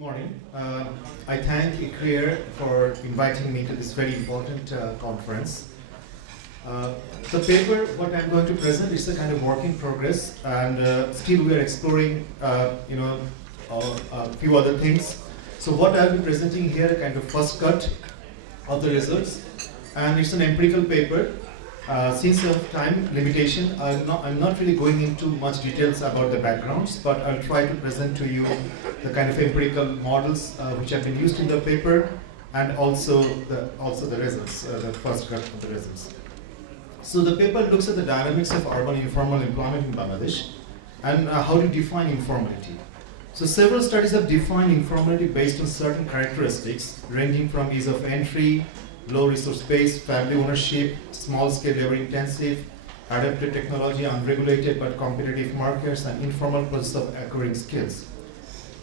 Morning. I thank ICRIER for inviting me to this very important conference. The paper, what I'm going to present, is a kind of work in progress, and still we are exploring, a few other things. So what I'll be presenting here, a kind of first cut of the results, and it's an empirical paper. Since of time limitation, I'm not really going into much details about the backgrounds, but I'll try to present to you the kind of empirical models which have been used in the paper, and also the results, the first cut of the results. So the paper looks at the dynamics of urban informal employment in Bangladesh and how to define informality. So several studies have defined informality based on certain characteristics ranging from ease of entry, low resource base, family ownership, small-scale labor-intensive, adapted technology, unregulated but competitive markets, and informal process of acquiring skills.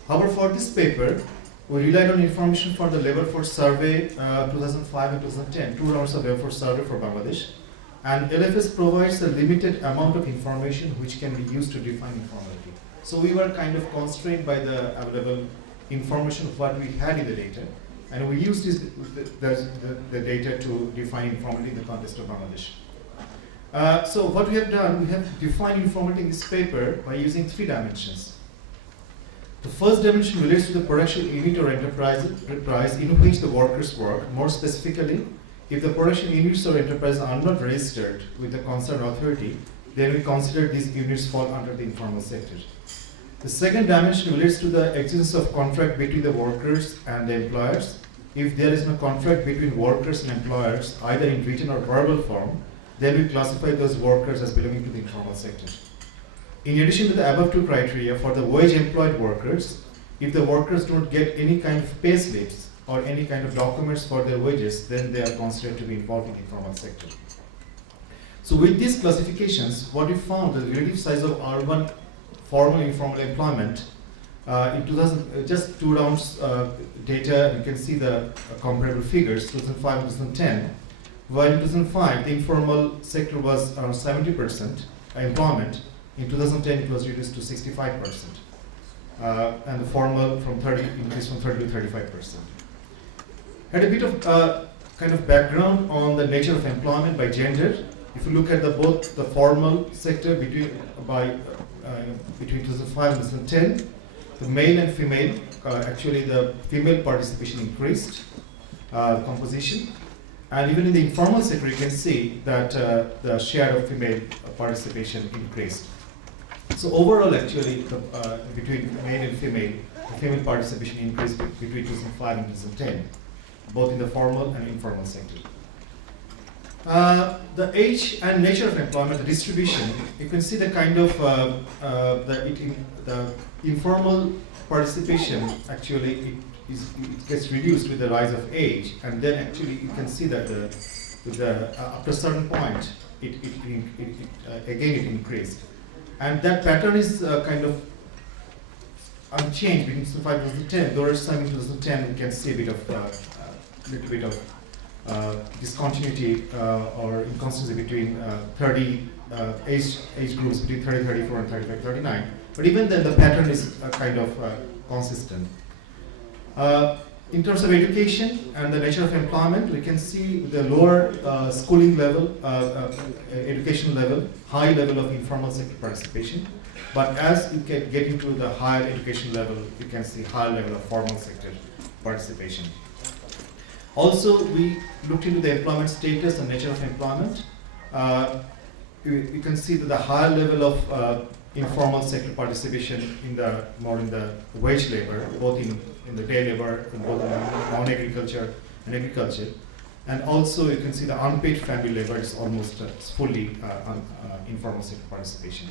However, for this paper, we relied on information from the Labour Force Survey 2005 and 2010, 2 rounds of Labour Force Survey for Bangladesh. And LFS provides a limited amount of information which can be used to define informality. So we were kind of constrained by the available information of what we had in the data. And we used the data to define informality in the context of Bangladesh. So what we have done, we have defined informality in this paper by using 3 dimensions. The first dimension relates to the production unit or enterprise in which the workers work. More specifically, if the production units or enterprises are not registered with the concerned authority, then we consider these units fall under the informal sector. The second dimension relates to the existence of contract between the workers and the employers. If there is no contract between workers and employers, either in written or verbal form, then we classify those workers as belonging to the informal sector. In addition to the above 2 criteria, for the wage-employed workers, if the workers don't get any kind of pay slips or any kind of documents for their wages, then they are considered to be involved in the informal sector. So with these classifications, what we found, the relative size of urban formal and informal employment in 2000, just 2 rounds data, you can see the comparable figures, 2005 and 2010. While in 2005, the informal sector was around 70% employment. In 2010, it was reduced to 65%. And the formal increased from 30 to 35%. Had a bit of kind of background on the nature of employment by gender. If you look at both the formal sector between 2005 and 2010, the male and female, actually the female participation increased, composition. And even in the informal sector, you can see that the share of female participation increased. So overall, actually, between male and female, the female participation increased between 2005 and 2010, both in the formal and informal sector. The age and nature of employment, the distribution, you can see the kind of the informal participation actually it gets reduced with the rise of age, and then actually you can see that after a certain point again it increased, and that pattern is kind of unchanged between 2005 and 2010. There is some in 2010 we can see a bit of little bit of discontinuity or inconsistency between age groups between 30, 34 and 35, 39. But even then the pattern is kind of consistent. In terms of education and the nature of employment, we can see the lower schooling level, education level, high level of informal sector participation. But as you get into the higher education level, you can see higher level of formal sector participation. Also, we looked into the employment status and nature of employment. You can see that the higher level of informal sector participation in the wage labor, both in the day labor, in both non-agriculture and agriculture. And also you can see the unpaid family labor is almost fully informal sector participation.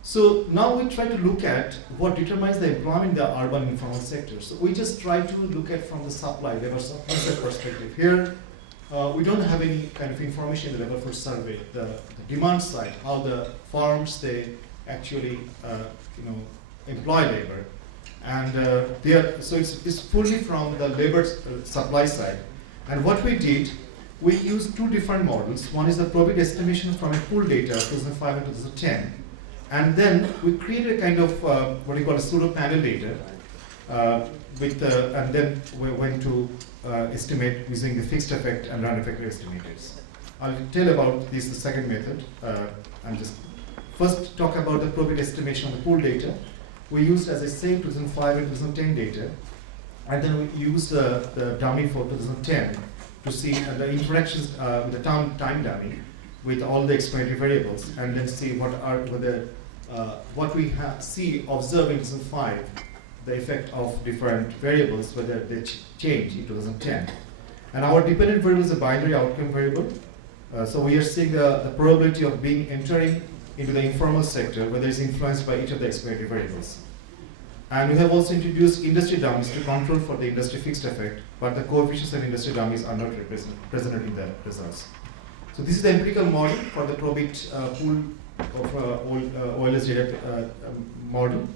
So now we try to look at what determines the employment in the urban informal sector. So we just try to look at from the labor supply side perspective. Here, we don't have any kind of information in the Labour Force Survey, the demand side, how the farms they actually employ labor, and so it's fully from the labor supply side. And what we did, we used 2 different models. One is the probability estimation from a pool data 2005 and 2010. And then we created a kind of what we call a pseudo panel data, and then we went to estimate using the fixed effect and random effect estimators. I'll tell about this, the second method, and just first talk about the probability estimation of the pool data. We used, as I said, 2005 and 2010 data, and then we used the dummy for 2010 to see the interactions with the time dummy with all the explanatory variables, and then see what we see observed in 2005, the effect of different variables, whether they change in 2010. And our dependent variable is a binary outcome variable. So we are seeing the probability of entering into the informal sector, whether it's influenced by each of the explanatory variables. And we have also introduced industry dummies to control for the industry fixed effect, but the coefficients of industry dummies are not represented in the results. So this is the empirical model for the probit pool of OLS data model.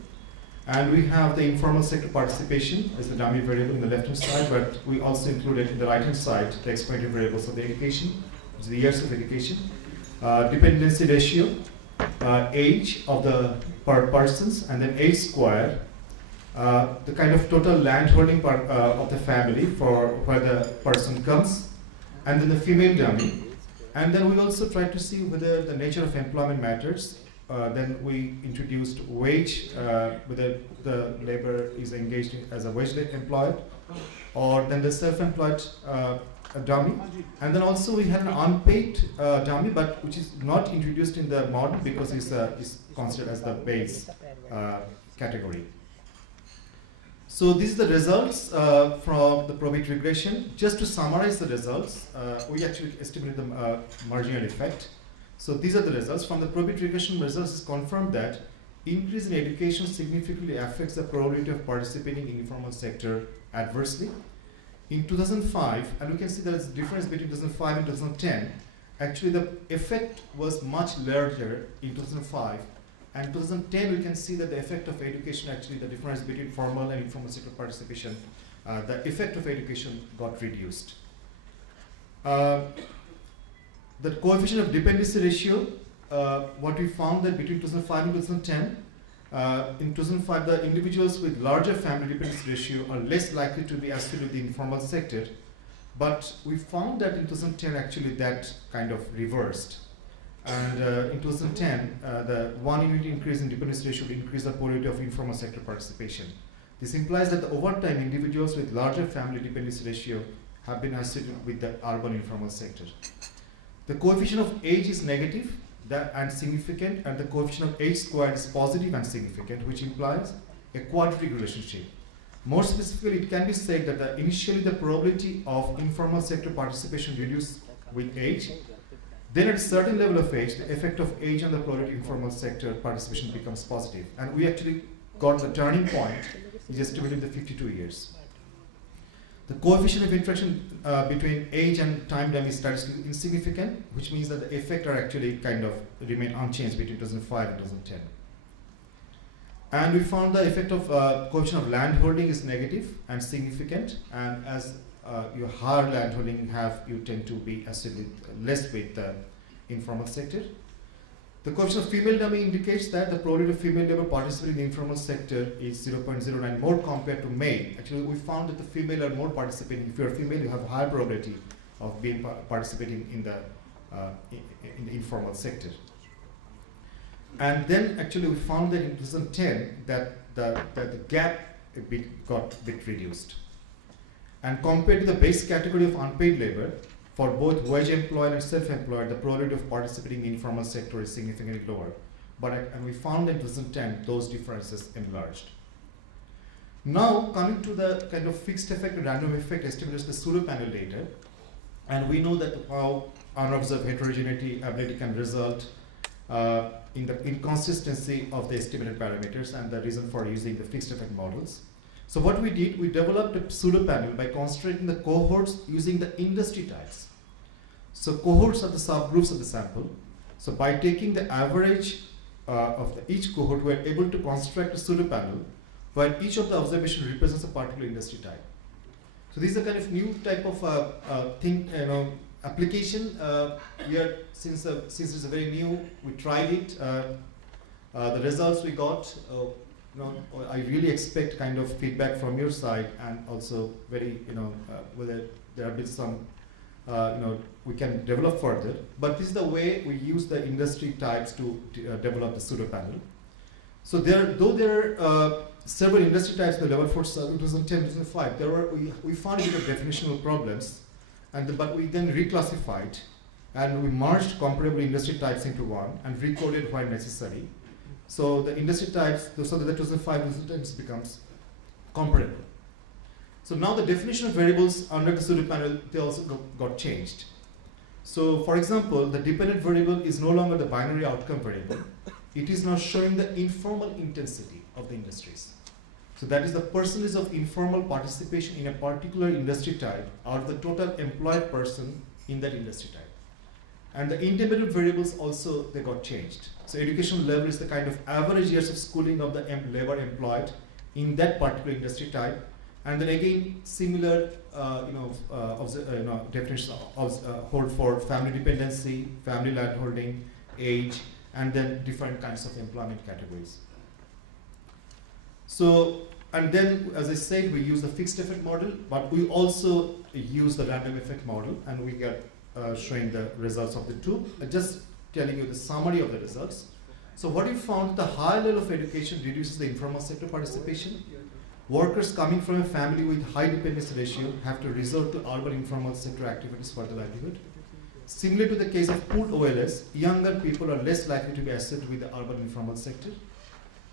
And we have the informal sector participation as the dummy variable in the left-hand side, but we also included in the right-hand side the explanatory variables of the education, which is the years of education, dependency ratio, age of the persons, and then age square, the kind of total land holding of the family for where the person comes, and then the female dummy. And then we also tried to see whether the nature of employment matters. Then we introduced wage, whether the labor is engaged as a wage-led employed, or then the self-employed dummy. And then also we had an unpaid dummy, but which is not introduced in the model because it's considered as the base category. So these are the results from the probit regression. Just to summarize the results, we actually estimated the marginal effect. So these are the results. From the probit regression results, it's confirmed that increase in education significantly affects the probability of participating in informal sector adversely. In 2005, and we can see there is a difference between 2005 and 2010, actually the effect was much larger in 2005. And 2010, we can see that the effect of education, actually the difference between formal and informal sector participation, the effect of education got reduced. The coefficient of dependency ratio, what we found that between 2005 and 2010, in 2005, the individuals with larger family dependency ratio are less likely to be associated with the informal sector. But we found that in 2010, actually that kind of reversed. And in 2010, the 1 unit increase in dependency ratio would increase the probability of informal sector participation. This implies that over time, individuals with larger family dependency ratio have been associated with the urban informal sector. The coefficient of age is negative and significant, and the coefficient of age squared is positive and significant, which implies a quadratic relationship. More specifically, it can be said that initially the probability of informal sector participation reduced with age. Then at a certain level of age, the effect of age on the probability of informal sector participation becomes positive. And we actually got the turning point, is estimated in the 52 years. The coefficient of interaction between age and time dummy is statistically insignificant, which means that the effect are actually kind of remain unchanged between 2005 and 2010. And we found the effect of coefficient of land holding is negative and significant, and as your higher land holding you tend to be associated less with the informal sector. The coefficient of female dummy indicates that the probability of female labor participating in the informal sector is 0.09 more compared to male. Actually, we found that the female are more participating. If you are female, you have a higher probability of being participating in the informal sector. And then actually we found that in 2010 that the gap got a bit reduced. And compared to the base category of unpaid labor, for both wage employed and self-employed, the probability of participating in the informal sector is significantly lower. And we found in 2010 those differences enlarged. Now coming to the kind of fixed effect and random effect estimates the pseudo-panel data, and we know that how unobserved heterogeneity ability can result in the inconsistency of the estimated parameters, and the reason for using the fixed effect models. So what we did, we developed a pseudo-panel by concentrating the cohorts using the industry types. So cohorts are the subgroups of the sample. So by taking the average of each cohort, we are able to construct a pseudo-panel where each of the observations represents a particular industry type. So this is a kind of new type of application. Since it's very new, we tried it. The results we got I really expect kind of feedback from your side, and also very, whether there have been some, we can develop further. But this is the way we use the industry types to develop the pseudo panel. So though there are several industry types in the level 4 2010 2005, we found a bit of definitional problems, but we then reclassified and we merged comparable industry types into one and recoded where necessary. So the industry types, so that the 2005 2010 becomes comparable. So now the definition of variables under the pseudo panel, they also got changed. So for example, the dependent variable is no longer the binary outcome variable. It is now showing the informal intensity of the industries. So that is the percentage of informal participation in a particular industry type out of the total employed person in that industry type. And the independent variables also, they got changed. So educational level is the kind of average years of schooling of the labor employed in that particular industry type. And then again, similar definitions hold for family dependency, family landholding, age, and then different kinds of employment categories. So, and then, as I said, we use the fixed effect model, but we also use the random effect model, and we get showing the results of the two. Just telling you the summary of the results. So what we found, the high level of education reduces the informal sector participation. Workers coming from a family with high dependency ratio have to resort to urban informal sector activities for their livelihood. Similar to the case of pooled OLS, younger people are less likely to be associated with the urban informal sector.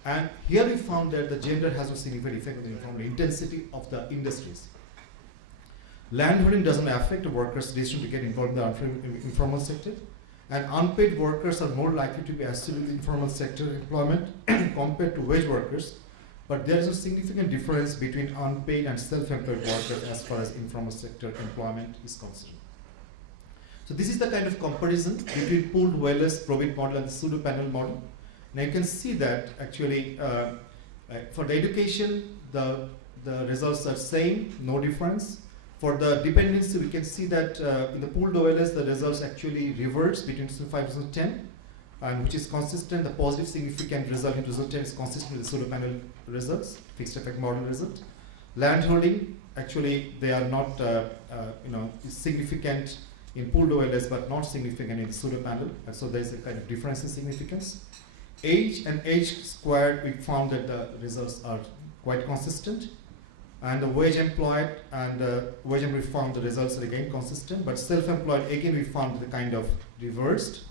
And here we found that the gender has no significant effect on the informal intensity of the industries. Landholding doesn't affect a worker's decision to get involved in the informal sector, and unpaid workers are more likely to be associated with informal sector employment compared to wage workers, but there is a significant difference between unpaid and self-employed workers as far as informal sector employment is concerned. So this is the kind of comparison between pooled OLS probit model and the pseudo panel model. Now you can see that actually for the education, the results are same, no difference. For the dependency, we can see that in the pooled OLS, the results actually reverse between 2005 and 2010, and which is consistent. The positive significant result in 2010 is consistent with the pseudo panel results, fixed effect model result. Landholding, actually, they are not significant in pooled OLS, but not significant in the pseudo panel, and so there is a kind of difference in significance. Age and age squared, we found that the results are quite consistent. And the wage employed and wage employed, we found the results are again consistent, but self-employed, again we found the kind of reversed.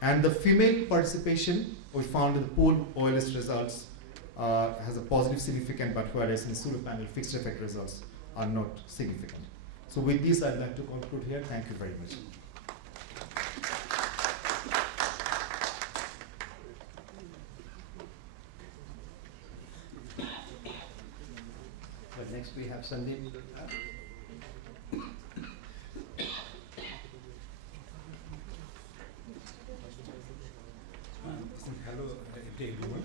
And the female participation, we found the pooled OLS results has a positive significant, but whereas in the pseudo panel fixed effect results are not significant. So with this, I'd like to conclude here. Thank you very much. But next we have Sandeep. Hello, everyone.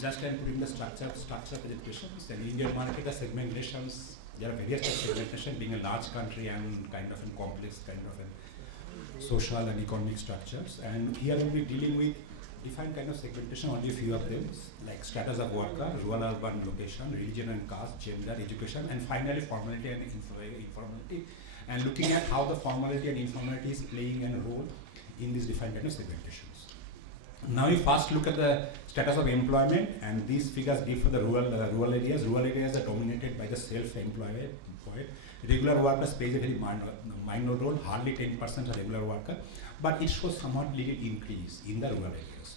Just I'm putting the structure of education. In Indian market, the segmentations, there are various types of segmentation, being a large country and kind of a complex kind of a social and economic structures. And here we'll be dealing with defined kind of segmentation, only a few of them, like status of worker, rural urban location, religion and caste, gender, education, and finally formality and informality, and looking at how the formality and informality is playing a role in these defined kind of segmentations. Now we first look at the status of employment, and these figures give for the rural areas. Rural areas are dominated by the self-employed. Regular workers play a very minor role, hardly 10% are regular worker, but it shows somewhat little increase in the rural areas.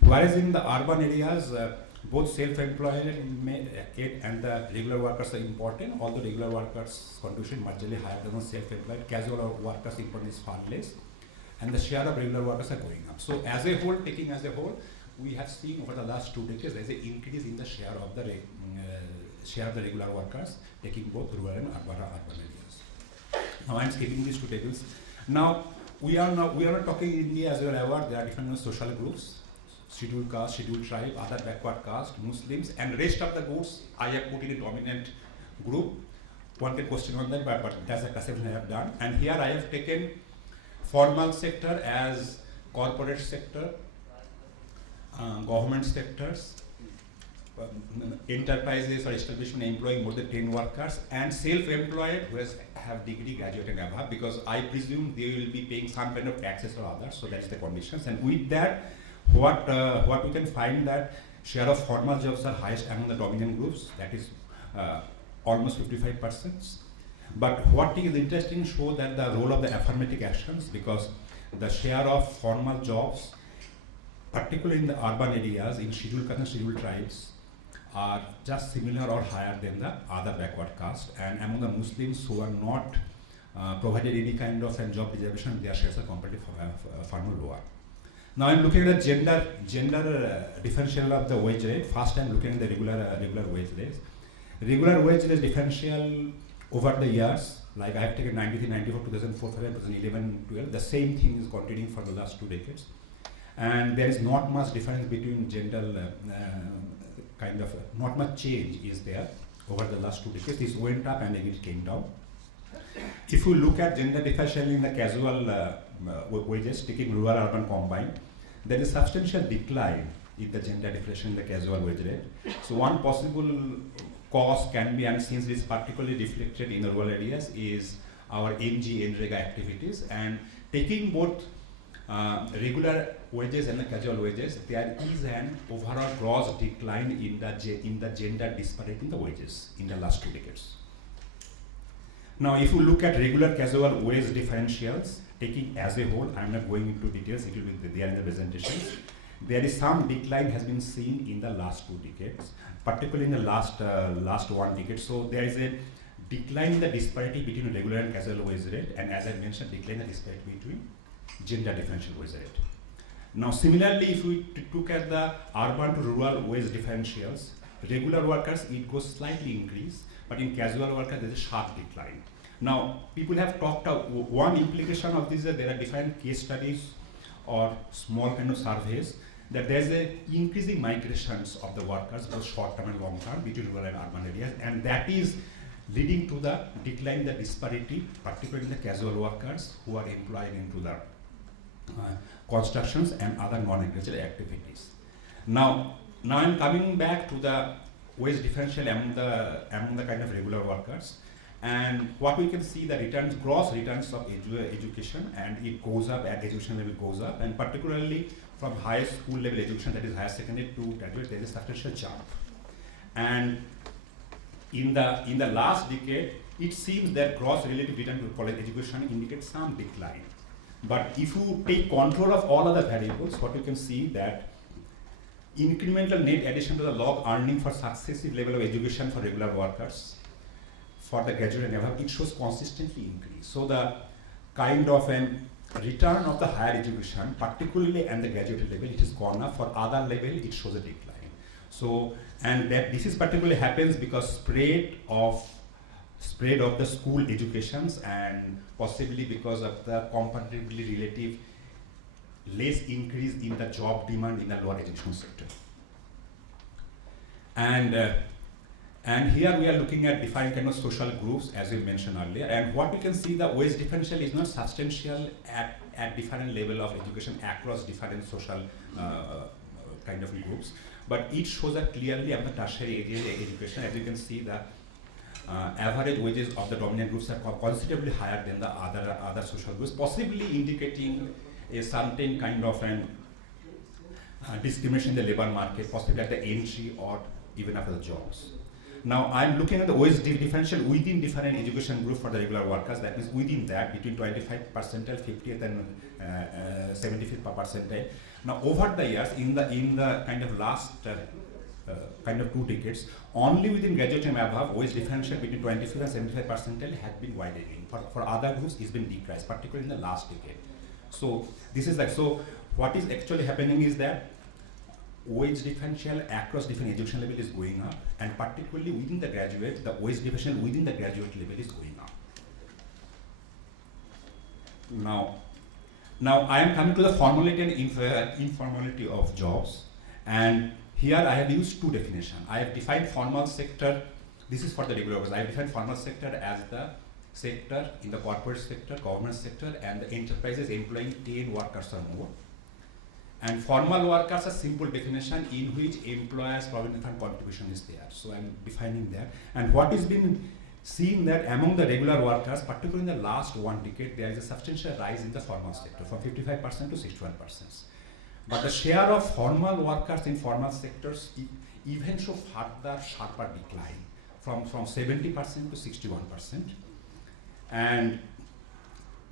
Whereas in the urban areas, both self-employed and the regular workers are important, although regular workers' contribution marginally higher than the self-employed. Casual workers' importance is far less, and the share of regular workers are going up. So as a whole, taking as a whole, we have seen over the last 2 decades there is an increase in the share of the regular workers, taking both rural and urban areas. Now I'm skipping these 2 tables. Now we are not talking in India, as you are aware, there are different social groups: scheduled caste, scheduled tribe, other backward caste, Muslims, and rest of the groups I have put in a dominant group. One can question on that, but that's a perception I have done. And here I have taken formal sector as corporate sector, government sectors, enterprises or establishment employing more than 10 workers, and self-employed who have degree, graduate and above, because I presume they will be paying some kind of taxes or others, so that's the conditions. And with that, what we can find that share of formal jobs are highest among the dominant groups, that is almost 55%. But what is interesting show that the role of the affirmative actions, because the share of formal jobs, particularly in the urban areas, in scheduled caste and scheduled tribes, are just similar or higher than the other backward caste, and among the Muslims who are not provided any kind of job reservation, their shares are comparatively far more lower. Now I'm looking at the gender differential of the wage rate. First I'm looking at the regular wage rates. Regular wage rate differential over the years, like I have taken 93, 94, 2004, 2011, 12, the same thing is continuing for the last 2 decades. And there is not much difference between gender, not much change is there over the last 2 decades. This went up and then it came down. If you look at gender differential in the casual wages, taking rural urban combined, there is substantial decline in the gender differential in the casual wage rate. So one possible cause can be, and since it is particularly reflected in the rural areas, is our NG, NREGA activities, and taking both regular wages and the casual wages, there is an overall gross decline in the gender disparity in the wages in the last 2 decades. Now, if you look at regular casual wage differentials, taking as a whole, I am not going into details, it will be there in the presentations. There is some decline has been seen in the last 2 decades, particularly in the last 1 decade. So there is a decline in the disparity between regular and casual wage rate, and as I mentioned, decline in the disparity between gender differential wage rate. Now similarly, if we look at the urban to rural wage differentials, regular workers, it goes slightly increase, but in casual workers, there is a sharp decline. Now, people have talked about one implication of this, that there are different case studies or small kind of surveys, that there is a increasing migrations of the workers, both short-term and long-term, between rural and urban areas, and that is leading to the decline in the disparity, particularly in the casual workers who are employed into the constructions and other non-agricultural activities. Now I'm coming back to the wage differential among the kind of regular workers, and what we can see, the returns, gross returns of education, and it goes up at education level goes up, and particularly from high school level education, that is higher secondary to graduate, there is a substantial jump. And in the last decade, it seems that gross relative return to college education indicates some decline. But if you take control of all other variables, what you can see that incremental net addition to the log earning for successive level of education for regular workers, for the graduate and above, it shows consistently increase. So the kind of an return of the higher education, particularly at the graduate level, it has gone up. For other level, it shows a decline. So, and that this is particularly happens because spread of the school educations, and possibly because of the comparatively relative less increase in the job demand in the lower education sector. And here we are looking at different kind of social groups, as we mentioned earlier, and what we can see, the wage differential is not substantial at different level of education across different social kind of groups, but it shows that clearly at the tertiary education, as you can see, the average wages of the dominant groups are considerably higher than the other social groups, possibly indicating a certain kind of an discrimination in the labor market, possibly at the entry or even after the jobs. Now I'm looking at the wage differential within different education groups for the regular workers. That means within that, between 25 percentile, 50th and 75th percentile. Now over the years, in the kind of last kind of 2 decades, only within graduate and above, wage differential between 25th and 75th percentile had been widening. For other groups, it's been decreased, particularly in the last decade. So this is like, so what is actually happening is that wage differential across different education level is going up, and particularly within the graduate, the wage differential within the graduate level is going up. Now I am coming to the formality and informality of jobs, and here I have used 2 definitions. I have defined formal sector, this is for the regular workers, I have defined formal sector as the sector in the corporate sector, government sector, and the enterprises employing 10 workers or more. And formal workers are simple definition in which employers' provident fund contribution is there. So I'm defining that. And what is been seen that among the regular workers, particularly in the last 1 decade, there is a substantial rise in the formal sector from 55% to 61%. But the share of formal workers in formal sectors even show further sharper decline from 70% to 61%. And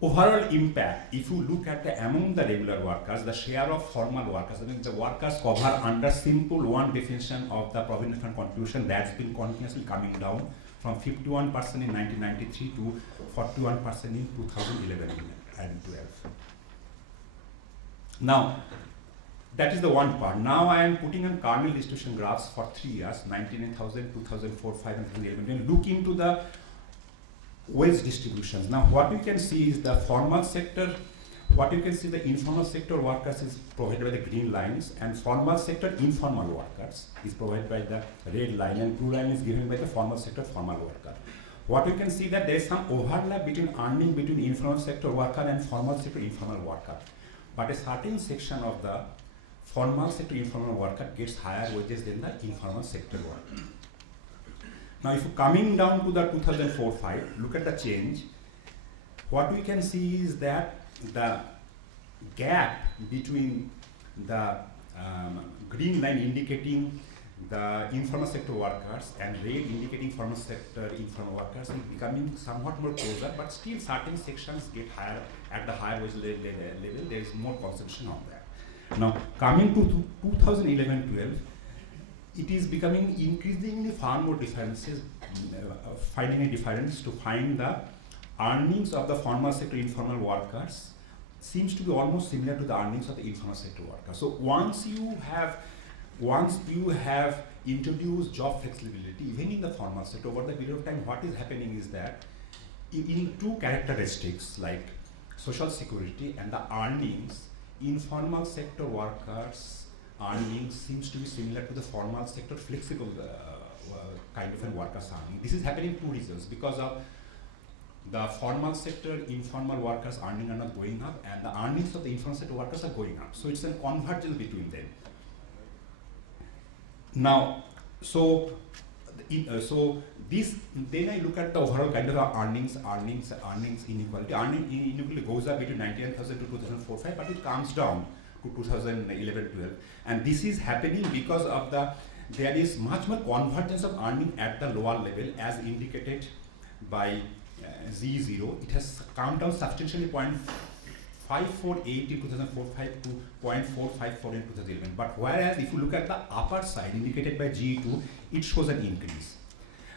overall impact, if you look at among the regular workers, the share of formal workers, I mean the workers cover under simple one definition of the provident fund contribution, that's been continuously coming down from 51% in 1993 to 41% in 2011 and 12. Now, that is the one part. Now I am putting on Carnell distribution graphs for 3 years, 19,000, 2004, 5, and 2011. Look into the wage distributions. Now what we can see is the formal sector, what you can see the informal sector workers is provided by the green lines, and formal sector informal workers is provided by the red line, and blue line is given by the formal sector formal worker. What you can see that there is some overlap between earning between informal sector worker and formal sector informal worker. But a certain section of the formal sector informal worker gets higher wages than the informal sector worker. Now, if you coming down to the 2004-5, look at the change. What we can see is that the gap between the green line indicating the informal sector workers and red indicating formal sector informal workers is becoming somewhat more closer, but still certain sections get higher at the higher wage level. There is more concentration on that. Now, coming to 2011-12, it is becoming increasingly far more differences, finding a difference to find the earnings of the formal sector informal workers seems to be almost similar to the earnings of the informal sector workers. So once you have introduced job flexibility, even in the formal sector, over the period of time, what is happening is that in two characteristics like social security and the earnings, informal sector workers' earnings seems to be similar to the formal sector flexible kind of a workers' earning. This is happening for two reasons, because of the formal sector informal workers' earning are not going up, and the earnings of the informal sector workers are going up. So it's a convergence between them. Now, so this, then I look at the overall kind of earnings inequality. Earning inequality goes up between 99,000 to 2004-5, but it comes down to 2011-12, and this is happening because of there is much more convergence of earning at the lower level, as indicated by Z0. It has come down substantially 0.548 in 2004-5 to 0.454 in 2011. But whereas if you look at the upper side indicated by G2, it shows an increase.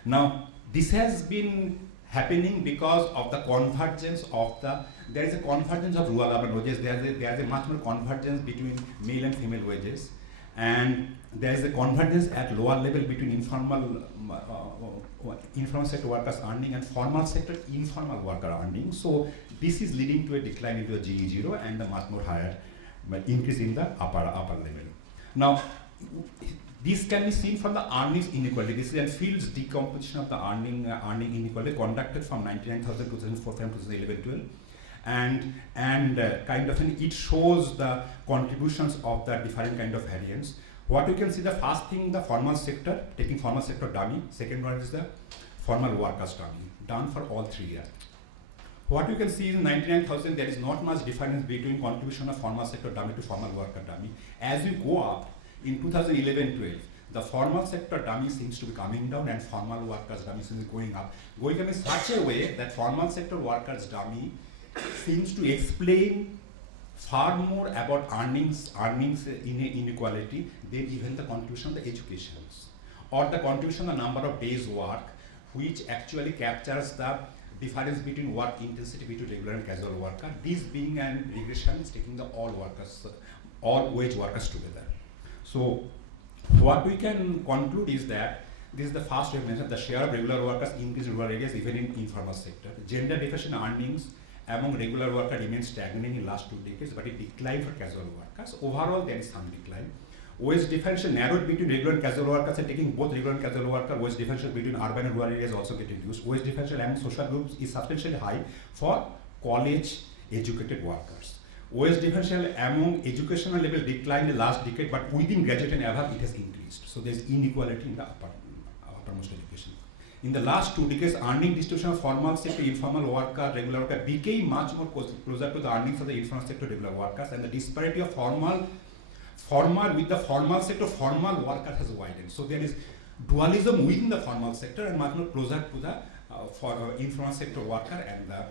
Now, this has been happening because of the convergence of there is a convergence of rural urban wages. There is a much more convergence between male and female wages, and there is a convergence at lower level between informal sector workers earning and formal sector informal worker earning. So this is leading to a decline into the GE0 and a much more higher increase in the upper level. Now, this can be seen from the earnings inequality. This is a Field's decomposition of the earning inequality conducted from 99,000 to 2004 to 2011-12. And kind of it shows the contributions of the different kind of variants. What you can see, the first thing, the formal sector, taking formal sector dummy. Second one is the formal workers dummy, done for all 3 years. What you can see is in 99,000, there is not much difference between contribution of formal sector dummy to formal worker dummy. As you go up, in 2011-12, the formal sector dummy seems to be coming down and formal workers dummy seems to be going up in such a way that formal sector workers dummy seems to explain far more about earnings inequality than even the contribution of the educations or the contribution of the number of days work, which actually captures the difference between work intensity between regular and casual worker. This being an regression is taking the all wage workers together. So what we can conclude is that this is the first we have mentioned, the share of regular workers increase in rural areas even in informal sector. Gender differentiation earnings among regular workers remains stagnant in last 2 decades, but it declined for casual workers. Overall, there is some decline. Wage differential narrowed between regular and casual workers, and taking both regular and casual workers, wage differential between urban and rural areas also get reduced. Wage differential among social groups is substantially high for college educated workers. Wage differential among educational level declined in the last decade, but within graduate and above it has increased. So there is inequality in the uppermost education. In the last 2 decades, earning distribution of formal sector, informal worker, regular worker became much more closer to the earnings of the informal sector, regular workers, and the disparity of formal with the formal sector, formal worker has widened. So there is dualism within the formal sector and much more closer to the informal sector worker and the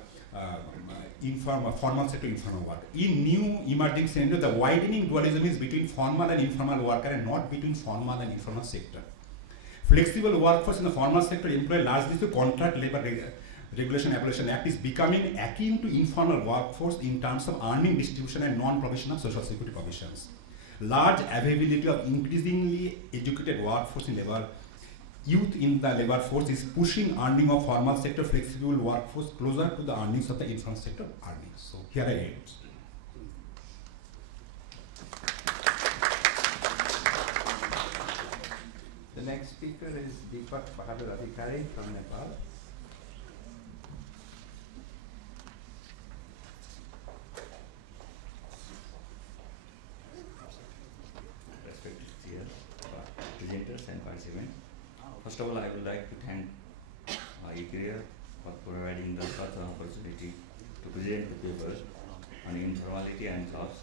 formal sector informal worker. In new emerging scenario, the widening dualism is between formal and informal worker and not between formal and informal sector. Flexible workforce in the formal sector employed largely through contract labor regulation abolition act is becoming akin to informal workforce in terms of earning distribution and non-provision of social security provisions. Large availability of increasingly educated workforce in labor youth in the labor force is pushing earning of formal sector flexible workforce closer to the earnings of the informal sector earnings. So here I end. The next speaker is Deepak Bahadur Adhikari from Nepal. Respected chair, presenters and participants. First of all, I would like to thank eCareer for providing such an opportunity to present the papers on informality and jobs.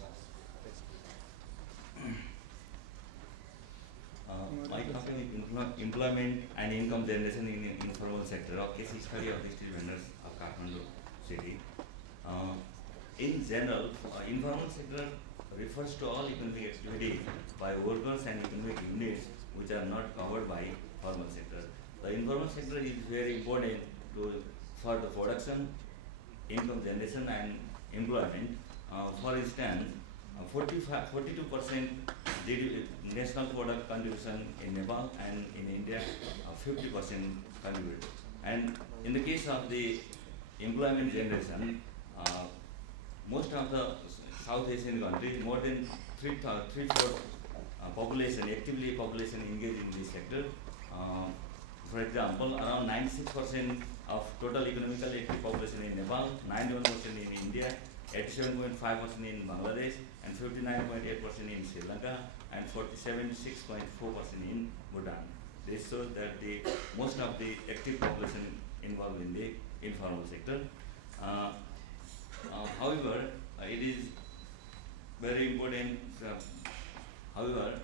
My topic is employment and income generation in informal sector, a case study of the street vendors of Kathmandu city. In general, informal sector refers to all economic activity by workers and economic units which are not covered by formal sector. The informal sector is very important for the production, income generation and employment. For instance, 42% national product contribution in Nepal and in India 50% contribute. And in the case of the employment generation, most of the South Asian countries, more than three-fourths actively population engaged in this sector. For example, around 96% of total economically active population in Nepal, 91% in India, 87.5% in Bangladesh, and 59.8% in Sri Lanka, and 76.4% in Bhutan. This shows that most of the active population involved in the informal sector. However, it is very important. However,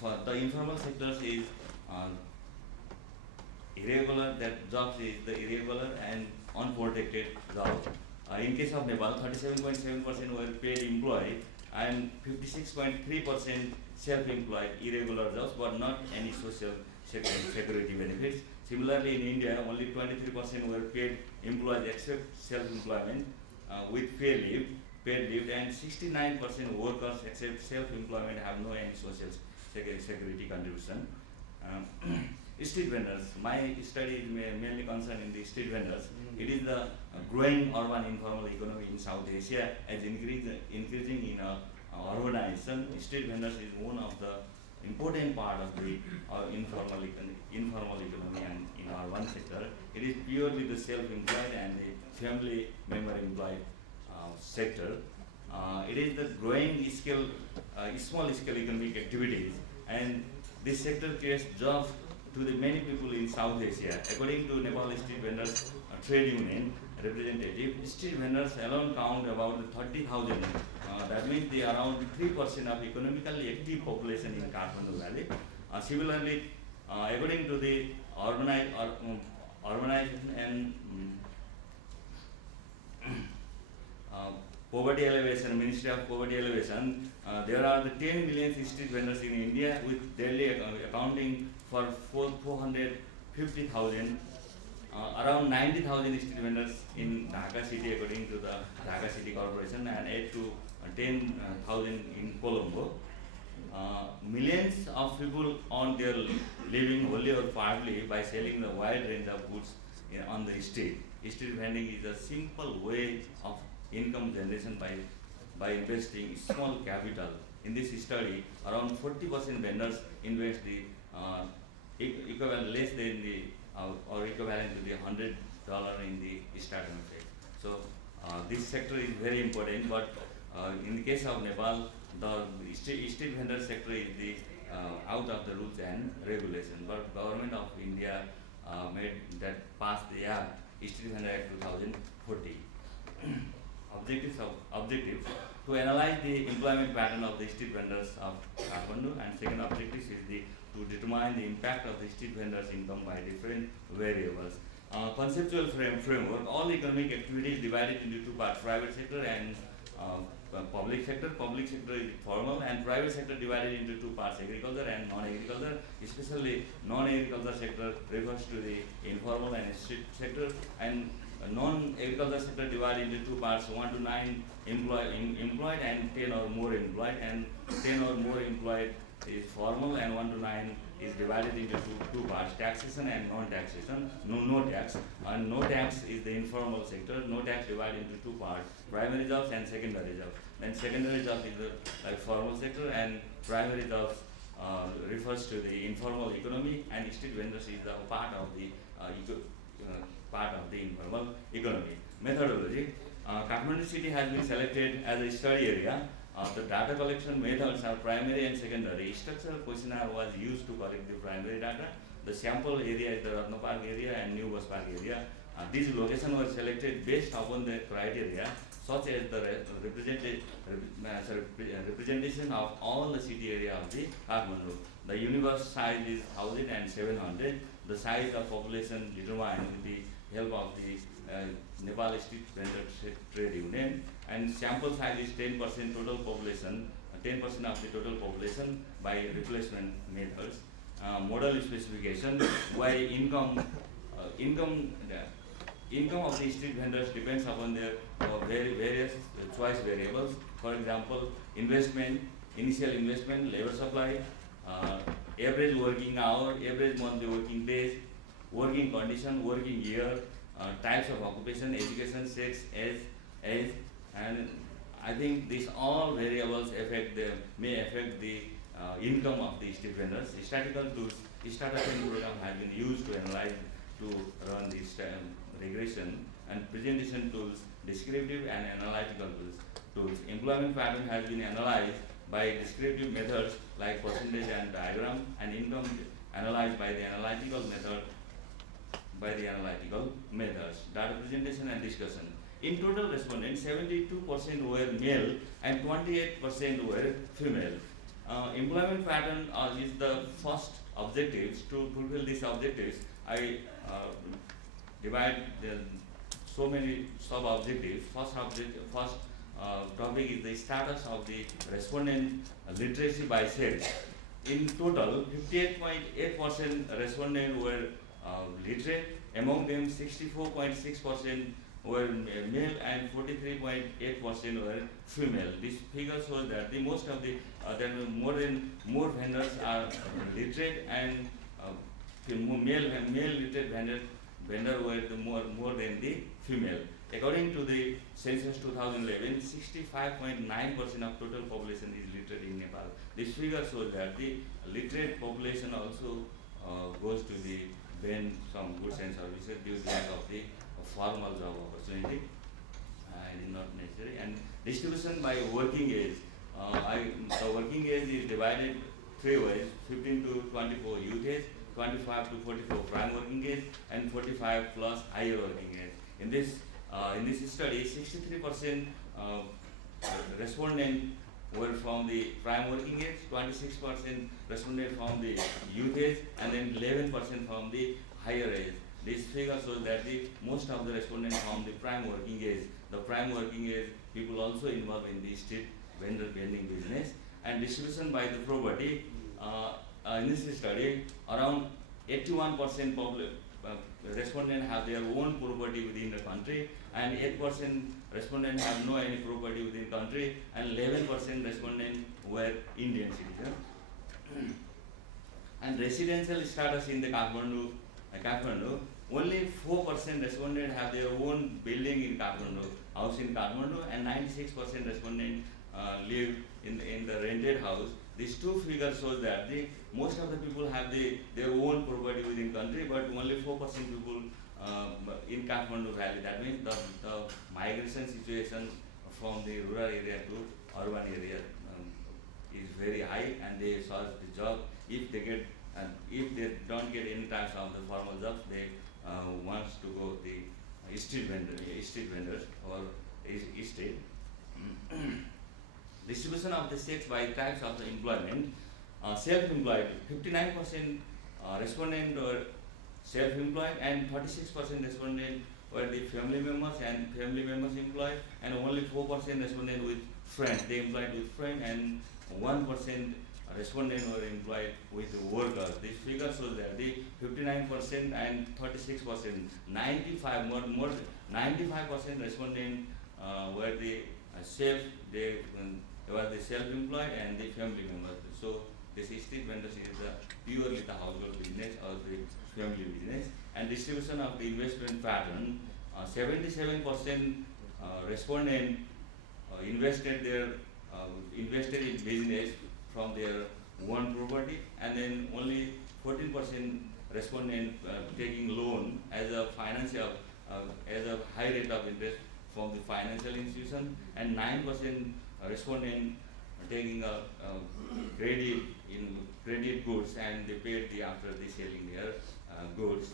for the informal sectors is irregular. That jobs is the irregular and unprotected jobs. In case of Nepal, 37.7% were paid employed and 56.3% self-employed irregular jobs, but not any social security benefits. Similarly, in India, only 23% were paid employees except self-employment with paid leave, and 69% workers except self-employment have no any social security contribution. Street vendors. My study is mainly concerned in the street vendors. It is the growing urban informal economy in South Asia as increasing in urbanization. Street vendors is one of the important part of the informal economy and in urban sector. It is purely the self-employed and the family member employed sector. It is the growing scale, small scale economic activities, and this sector creates jobs to the many people in South Asia. According to Nepal Street Vendors Trade Union representative, street vendors alone count about 30,000. That means they are around 3% of economically active population in Kathmandu Valley. Similarly, according to the urbanization and poverty elevation, Ministry of Poverty Elevation, there are the 10 million street vendors in India with Delhi accounting for 450,000. Around 90,000 street vendors in Dhaka city according to the Dhaka City Corporation, and 8 to 10,000 in Colombo. Millions of people earn their living wholly or partly by selling the wide range of goods on the street. Street vending is a simple way of income generation by investing small capital. In this study, around 40% vendors invest the equivalent less than the or equivalent to the $100 in the starting phase. So This sector is very important, but in the case of Nepal, the street vendor sector is the out of the rules and regulation. But government of India made that pass the act, Street Vendor Act 2040. Objectives to analyze the employment pattern of the street vendors of Kathmandu, and second objective is to determine the impact of the street vendors' income by different variables. Conceptual framework: all economic activities divided into two parts: private sector and public sector. Public sector is formal, and private sector divided into two parts: agriculture and non-agriculture. Especially non-agriculture sector refers to the informal and street sector, and non-agriculture sector divided into two parts: 1 to 9 employed and 10 or more employed, and 10 or more employed is formal, and 1 to 9 is divided into two parts: taxation and non-taxation. No tax, and no tax is the informal sector. No tax divided into two parts: primary jobs and secondary jobs. Then secondary jobs is the formal sector, and primary jobs refers to the informal economy, and street vendors is the part of the informal economy. Methodology: Kathmandu city has been selected as a study area. The data collection methods are primary and secondary. Structural questionnaire was used to collect the primary data. The sample area is the Ratna Park area and New Bus Park area. These locations were selected based upon the criteria such as the representation of all the city area of the Kathmandu. The universe size is 1,000 and 700. The size of population determined with the help of the Nepal Street Vendor Trade Union, and sample size is 10% total population, 10% of the total population by replacement methods. Model specification: why income of the street vendors depends upon their various choice variables. For example, investment, initial investment, labor supply, average working hour, average monthly working days, working condition, working year, types of occupation, education, sex, age, and I think these all variables may affect the income of the street vendors. Statistical tools, statistical program has been used to analyze, to run this regression, and presentation tools, descriptive and analytical tools. Employment pattern has been analyzed by descriptive methods like percentage and diagram, and income analyzed by the analytical methods. Data presentation and discussion. In total respondents, 72% were male and 28% were female. Employment pattern is the first objectives. To fulfill these objectives, I divide so many sub-objectives. First topic is the status of the respondent literacy by sex. In total, 58.8% respondents were literate. Among them, 64.6% were male and 43.8% were female. This figure shows that the most of the more vendors are literate, and male literate vendor were the more than the female. According to the census 2011, 65.9% of total population is literate in Nepal. This figure shows that the literate population also goes to the ban some goods and services due to lack of the formal job opportunity, and not necessary. And distribution by working age. The working age is divided three ways: 15 to 24 youth age, 25 to 44 prime working age, and 45 plus higher working age. In this study, 63% respondents were from the prime working age, 26% responded from the youth age, and then 11% from the higher age. This figure shows that the most of the respondents from the prime working age. The prime working age people also involved in the street vendor vending business. And distribution by the property. In this study, around 81% respondents have their own property within the country, and 8% respondents have no any property within the country, and 11% respondents were Indian citizens. And residential status in the Kathmandu, only 4% respondents have their own building in Kathmandu, house in Kathmandu, and 96% respondents live in the rented house. These two figures show that most of the people have their own property within country, but only 4% people in Kathmandu Valley. That means the migration situation from the rural area to urban area is very high, and they search the job. If they get, if they don't get any types of the formal jobs, they wants to go the street vendors or estate. Distribution of the sex by types of the employment. Self-employed, 59% respondent were self-employed, and 36% respondent were the family members and family members employed, and only 4% respondent with friends. They employed with friends, and 1% respondent were employed with workers. This figure shows that the 59% and 36%, 95% respondent were the they were the self-employed and the family members. So this street vendors is purely the household business or the family business. And distribution of the investment pattern, 77% respondent invested in business from their own property, and then only 14% respondent taking loan as a financial as a high rate of interest from the financial institution, and 9% respondent taking a credit goods, and they paid after they selling their goods.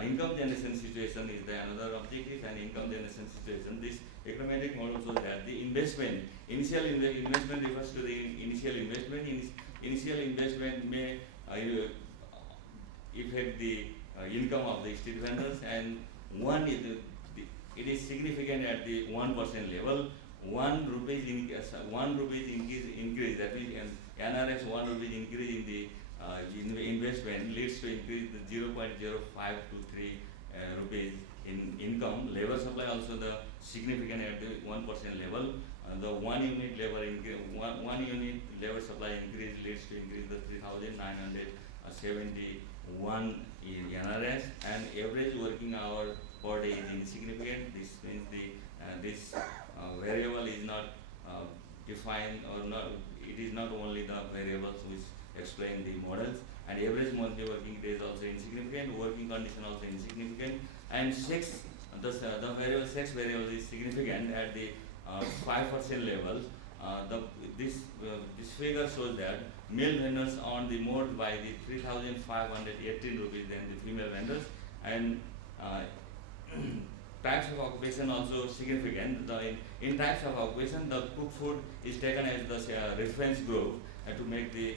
Income generation situation is the another objective, and income generation situation. This econometric model shows that the investment, initial investment refers to the initial investment. Initial investment may affect the income of the street vendors, and one is it is significant at the 1% level. 1 rupees increase, that means NRS 1 rupees increase in the investment leads to increase the 0.05 to 3 rupees in income. Labor supply also the significant at the 1% level. The 1 unit labor supply increase leads to increase the 3,971 in NRS, and average working hour per day is insignificant. This means this variable is not defined, or not. It is not only the variables which explain the models, and average monthly working days also insignificant, working condition also insignificant, and sex, the variable sex variable is significant at the 5% level. This figure shows that male vendors earn the more by the 3,518 rupees than the female vendors, and types of occupation also significant. In types of occupation, the cook food is taken as the reference group to make the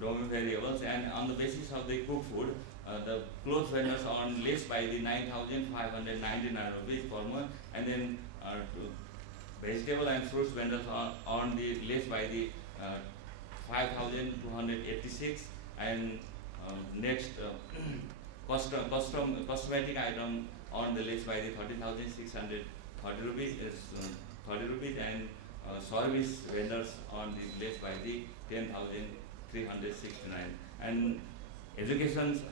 domain variables, and on the basis of the cook food, the clothes vendors earn less by the 9,599 rupees per month, and then vegetable and fruits vendors earn the less by the 5,286, and next cosmetic item on the list by the 30,630 rupees is 30 rupees, and service vendors on the list by the 10,369. And education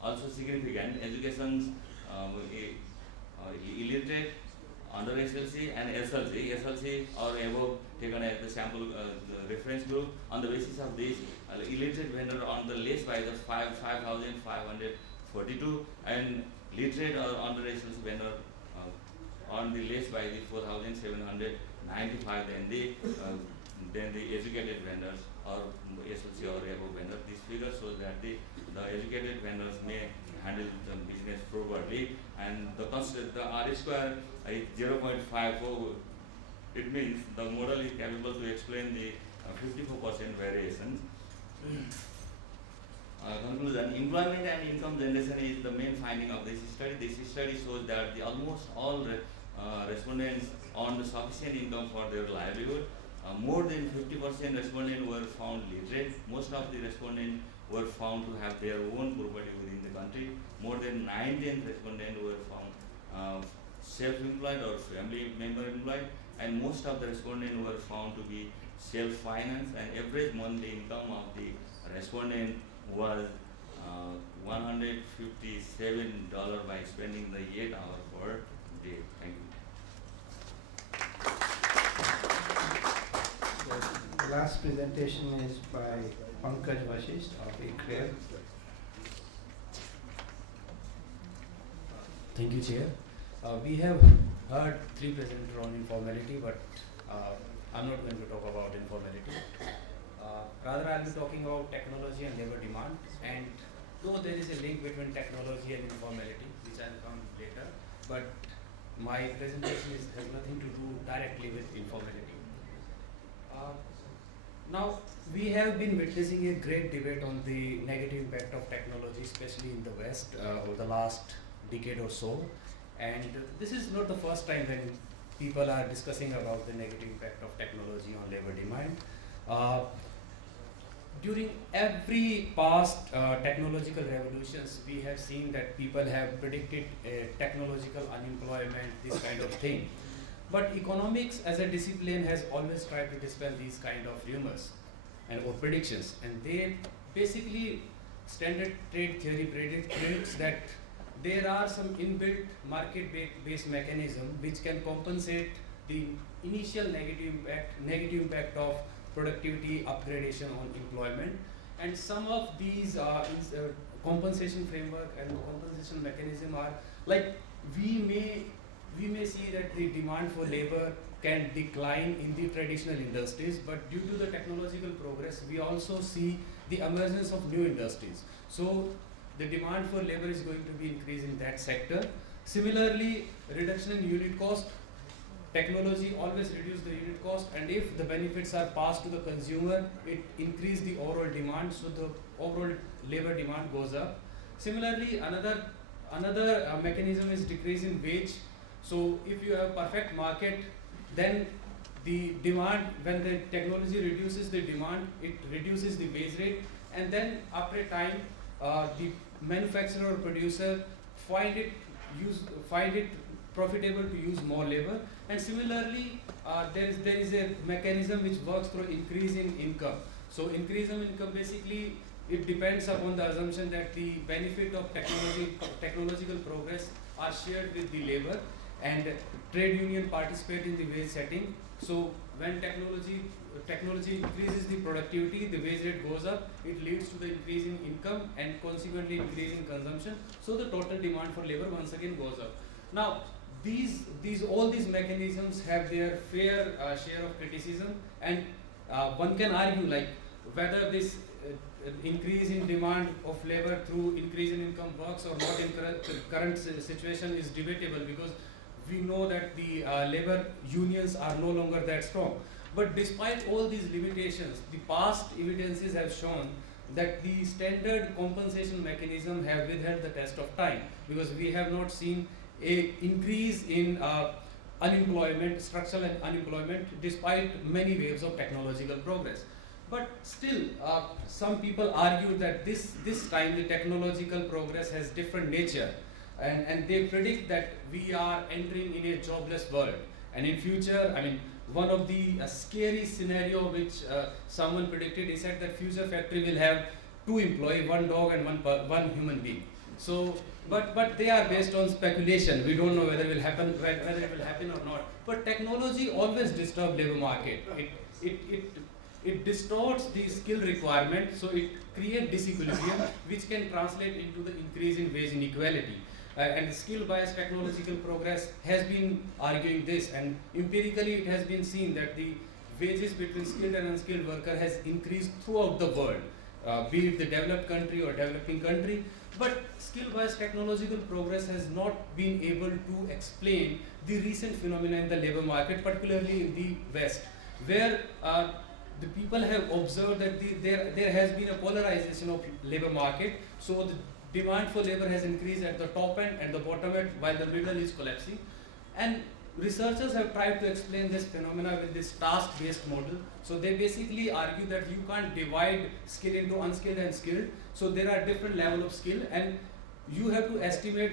also significant. Education illiterate, under SLC and SLC or above taken as the sample the reference group. On the basis of this, illiterate vendor on the list by the 5,542, and literate or under SLC vendor on the list by the 4,795. Then the educated vendors or SLC or above vendor. This figure shows that the educated vendors may handle the business properly, and the R square is 0.54. It means the model is capable to explain the 54% variation. Conclusion: employment and income generation is the main finding of this study. This study shows that almost all respondents earned sufficient income for their livelihood. More than 50% respondents were found literate. Most of the respondents were found to have their own property within the country. More than 9/10 respondents were found self-employed or family member employed, and most of the respondents were found to be self-financed, and average monthly income of the respondent was $157 by spending the 8 hours per day. Thank you. The last presentation is by Pankaj Vashisht of ICRER. Thank you, Chair. We have heard three presenters on informality, but I'm not going to talk about informality. Rather, I'll be talking about technology and labor demand. And though there is a link between technology and informality, which I'll come later, but my presentation has nothing to do directly with informality. Now, we have been witnessing a great debate on the negative impact of technology, especially in the West, over the last decade or so. And this is not the first time when people are discussing about the negative impact of technology on labor demand. During every past technological revolutions, we have seen that people have predicted technological unemployment, this kind of thing. But economics as a discipline has always tried to dispel these kind of rumors or predictions. And they basically, standard trade theory predicts that there are some inbuilt market-based mechanism which can compensate the initial negative impact of productivity upgradation on employment. And some of these compensation framework and compensation mechanism are like we may see that the demand for labor can decline in the traditional industries, but due to the technological progress, we also see the emergence of new industries. So the demand for labor is going to be increased in that sector. Similarly, reduction in unit cost. Technology always reduces the unit cost, and if the benefits are passed to the consumer, it increases the overall demand, so the overall labor demand goes up. Similarly, another mechanism is decrease in wage. So if you have perfect market, then the demand, when the technology reduces the demand, it reduces the wage rate, and then after a time, the manufacturer or producer find it profitable to use more labor. And similarly, there is a mechanism which works through increase in income. So increase in income, basically it depends upon the assumption that the benefit of technological progress are shared with the labor, and trade union participate in the wage setting. So when technology increases the productivity, the wage rate goes up, it leads to the increase in income and consequently increase in consumption. So the total demand for labor once again goes up. Now, all these mechanisms have their fair share of criticism, and one can argue like whether this increase in demand of labor through increase in income works or not in current situation is debatable, because we know that the labor unions are no longer that strong. But despite all these limitations, the past evidences have shown that the standard compensation mechanism have withheld the test of time, because we have not seen a increase in unemployment, structural unemployment, despite many waves of technological progress. But still, some people argue that this time the technological progress has different nature, and they predict that we are entering in a jobless world. And in future, I mean, one of the scary scenario which someone predicted, he said that future factory will have 2 employees, 1 dog and one human being. So, but they are based on speculation. We don't know whether it will happen, or not. But technology always disturbs labor market. It distorts the skill requirement, so it creates disequilibrium, which can translate into the increase in wage inequality. And skill-biased technological progress has been arguing this, and empirically it has been seen that the wages between skilled and unskilled worker has increased throughout the world, be it the developed country or developing country. But skill-biased technological progress has not been able to explain the recent phenomena in the labor market, particularly in the West, where the people have observed that there has been a polarization of labor market. So the demand for labor has increased at the top end and the bottom end, while the middle is collapsing. And researchers have tried to explain this phenomena with this task-based model. So they basically argue that you can't divide skill into unskilled and skilled. So there are different levels of skill, and you have to estimate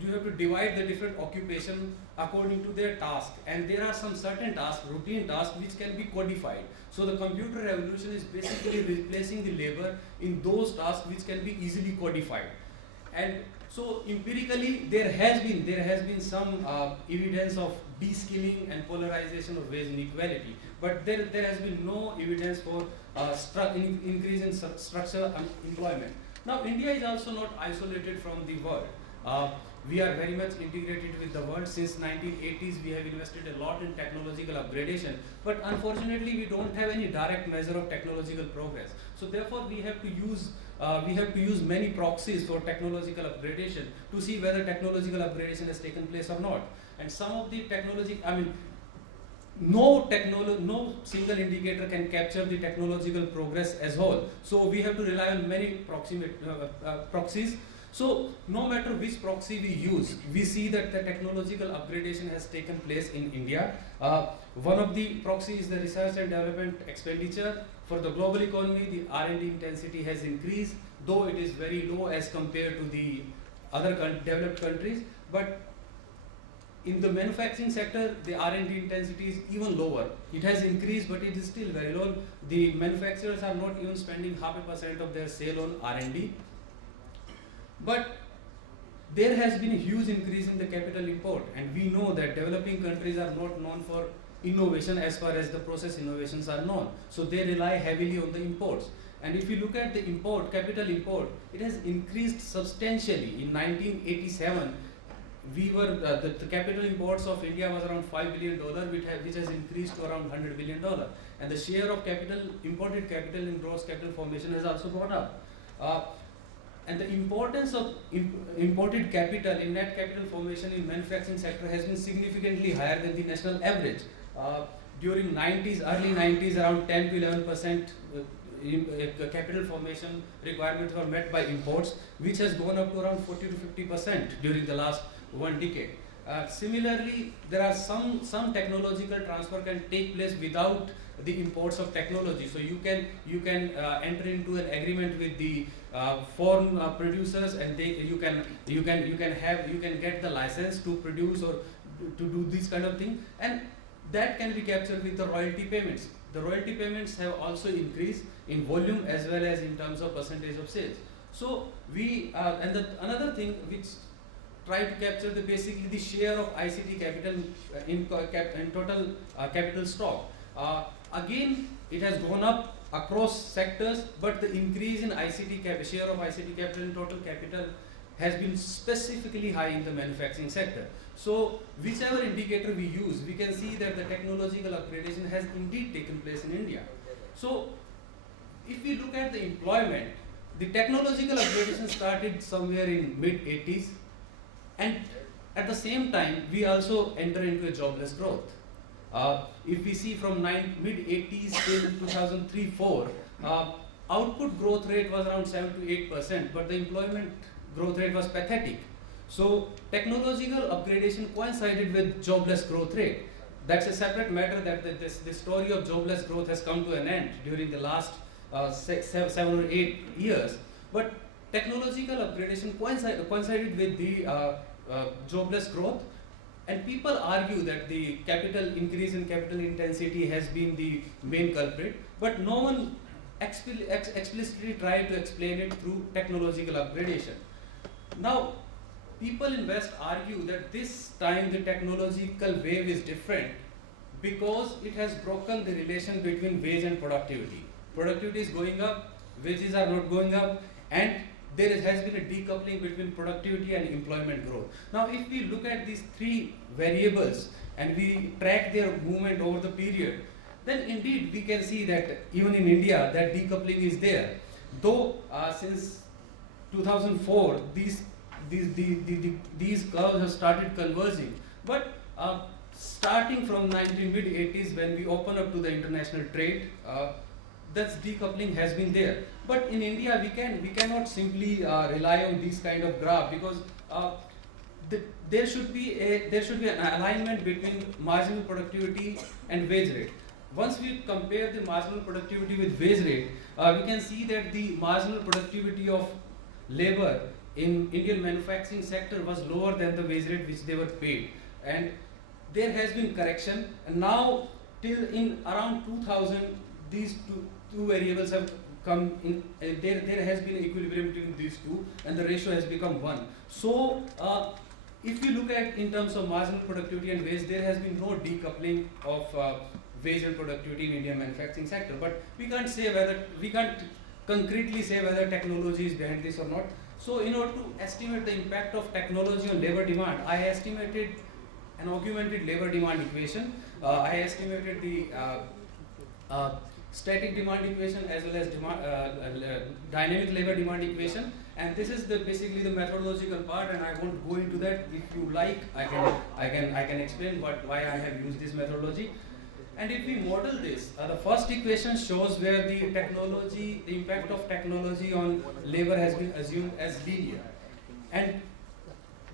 you have to divide the different occupation according to their task. And there are some certain tasks, routine tasks, which can be codified. So the computer revolution is basically replacing the labor in those tasks which can be easily codified. And so empirically, there has been some evidence of de-skilling and polarization of wage inequality, but there has been no evidence for increase in structural employment. Now, India is also not isolated from the world. We are very much integrated with the world. Since 1980s, we have invested a lot in technological upgradation, but unfortunately, we don't have any direct measure of technological progress. So therefore, we have to use many proxies for technological upgradation to see whether technological upgradation has taken place or not. And some of the technology, no single indicator can capture the technological progress as whole. So we have to rely on many proxies. So no matter which proxy we use, we see that the technological upgradation has taken place in India. One of the proxies is the research and development expenditure. For the global economy, the R&D intensity has increased, though it is very low as compared to the other developed countries. But in the manufacturing sector, the R&D intensity is even lower. It has increased, but it is still very low. The manufacturers are not even spending 0.5% of their sale on R&D. But there has been a huge increase in the capital import, and we know that developing countries are not known for innovation as far as the process innovations are known. So they rely heavily on the imports. And if you look at the import, capital import, it has increased substantially. In 1987, the capital imports of India was around $5 billion, which has increased to around $100 billion. And the share of imported capital in gross capital formation has also gone up. And the importance of imported capital in net capital formation in manufacturing sector has been significantly higher than the national average. During early 90s, around 10 to 11% capital formation requirements were met by imports, which has gone up to around 40 to 50% during the last one decade. Similarly, there are some technological transfer can take place without the imports of technology. So you can enter into an agreement with the foreign producers, and you can get the license to produce or to do this kind of thing, and that can be captured with the royalty payments. The royalty payments have also increased in volume as well as in terms of percentage of sales. So another thing which try to capture basically the share of ICT capital in total capital stock. Again, it has gone up across sectors, but the increase in share of ICT capital in total capital has been specifically high in the manufacturing sector. So whichever indicator we use, we can see that the technological upgradation has indeed taken place in India. So if we look at the employment, the technological upgradation started somewhere in mid-80s, and at the same time, we also enter into a jobless growth. If we see from mid-80s till 2003-4, output growth rate was around 7 to 8%, but the employment growth rate was pathetic. So technological upgradation coincided with jobless growth rate. That's a separate matter that the story of jobless growth has come to an end during the last 7 or 8 years. But technological upgradation coincided with the jobless growth, and people argue that the increase in capital intensity has been the main culprit, but no one explicitly tried to explain it through technological upgradation. Now, people in West argue that this time the technological wave is different because it has broken the relation between wage and productivity. Productivity is going up, wages are not going up, and there has been a decoupling between productivity and employment growth. Now, if we look at these three variables and we track their movement over the period, then indeed we can see that even in India that decoupling is there. Though since 2004 these curves have started converging, but starting from mid-80s when we open up to the international trade, that decoupling has been there. But in India, we cannot simply rely on this kind of graph, because there should be an alignment between marginal productivity and wage rate. Once we compare the marginal productivity with wage rate, we can see that the marginal productivity of labor in Indian manufacturing sector was lower than the wage rate which they were paid, and there has been correction. And now till in around 2000, these two variables have come in. There has been equilibrium between these two, and the ratio has become 1. So if you look at in terms of marginal productivity and wage, there has been no decoupling of wage and productivity in Indian manufacturing sector. But we can't concretely say whether technology is behind this or not. So in order to estimate the impact of technology on labor demand, I estimated an augmented labor demand equation. I estimated the static demand equation as well as dynamic labor demand equation, and this is basically the methodological part, and I won't go into that. If you like, I can explain why I have used this methodology. And if we model this, the first equation shows where the impact of technology on labor has been assumed as linear, and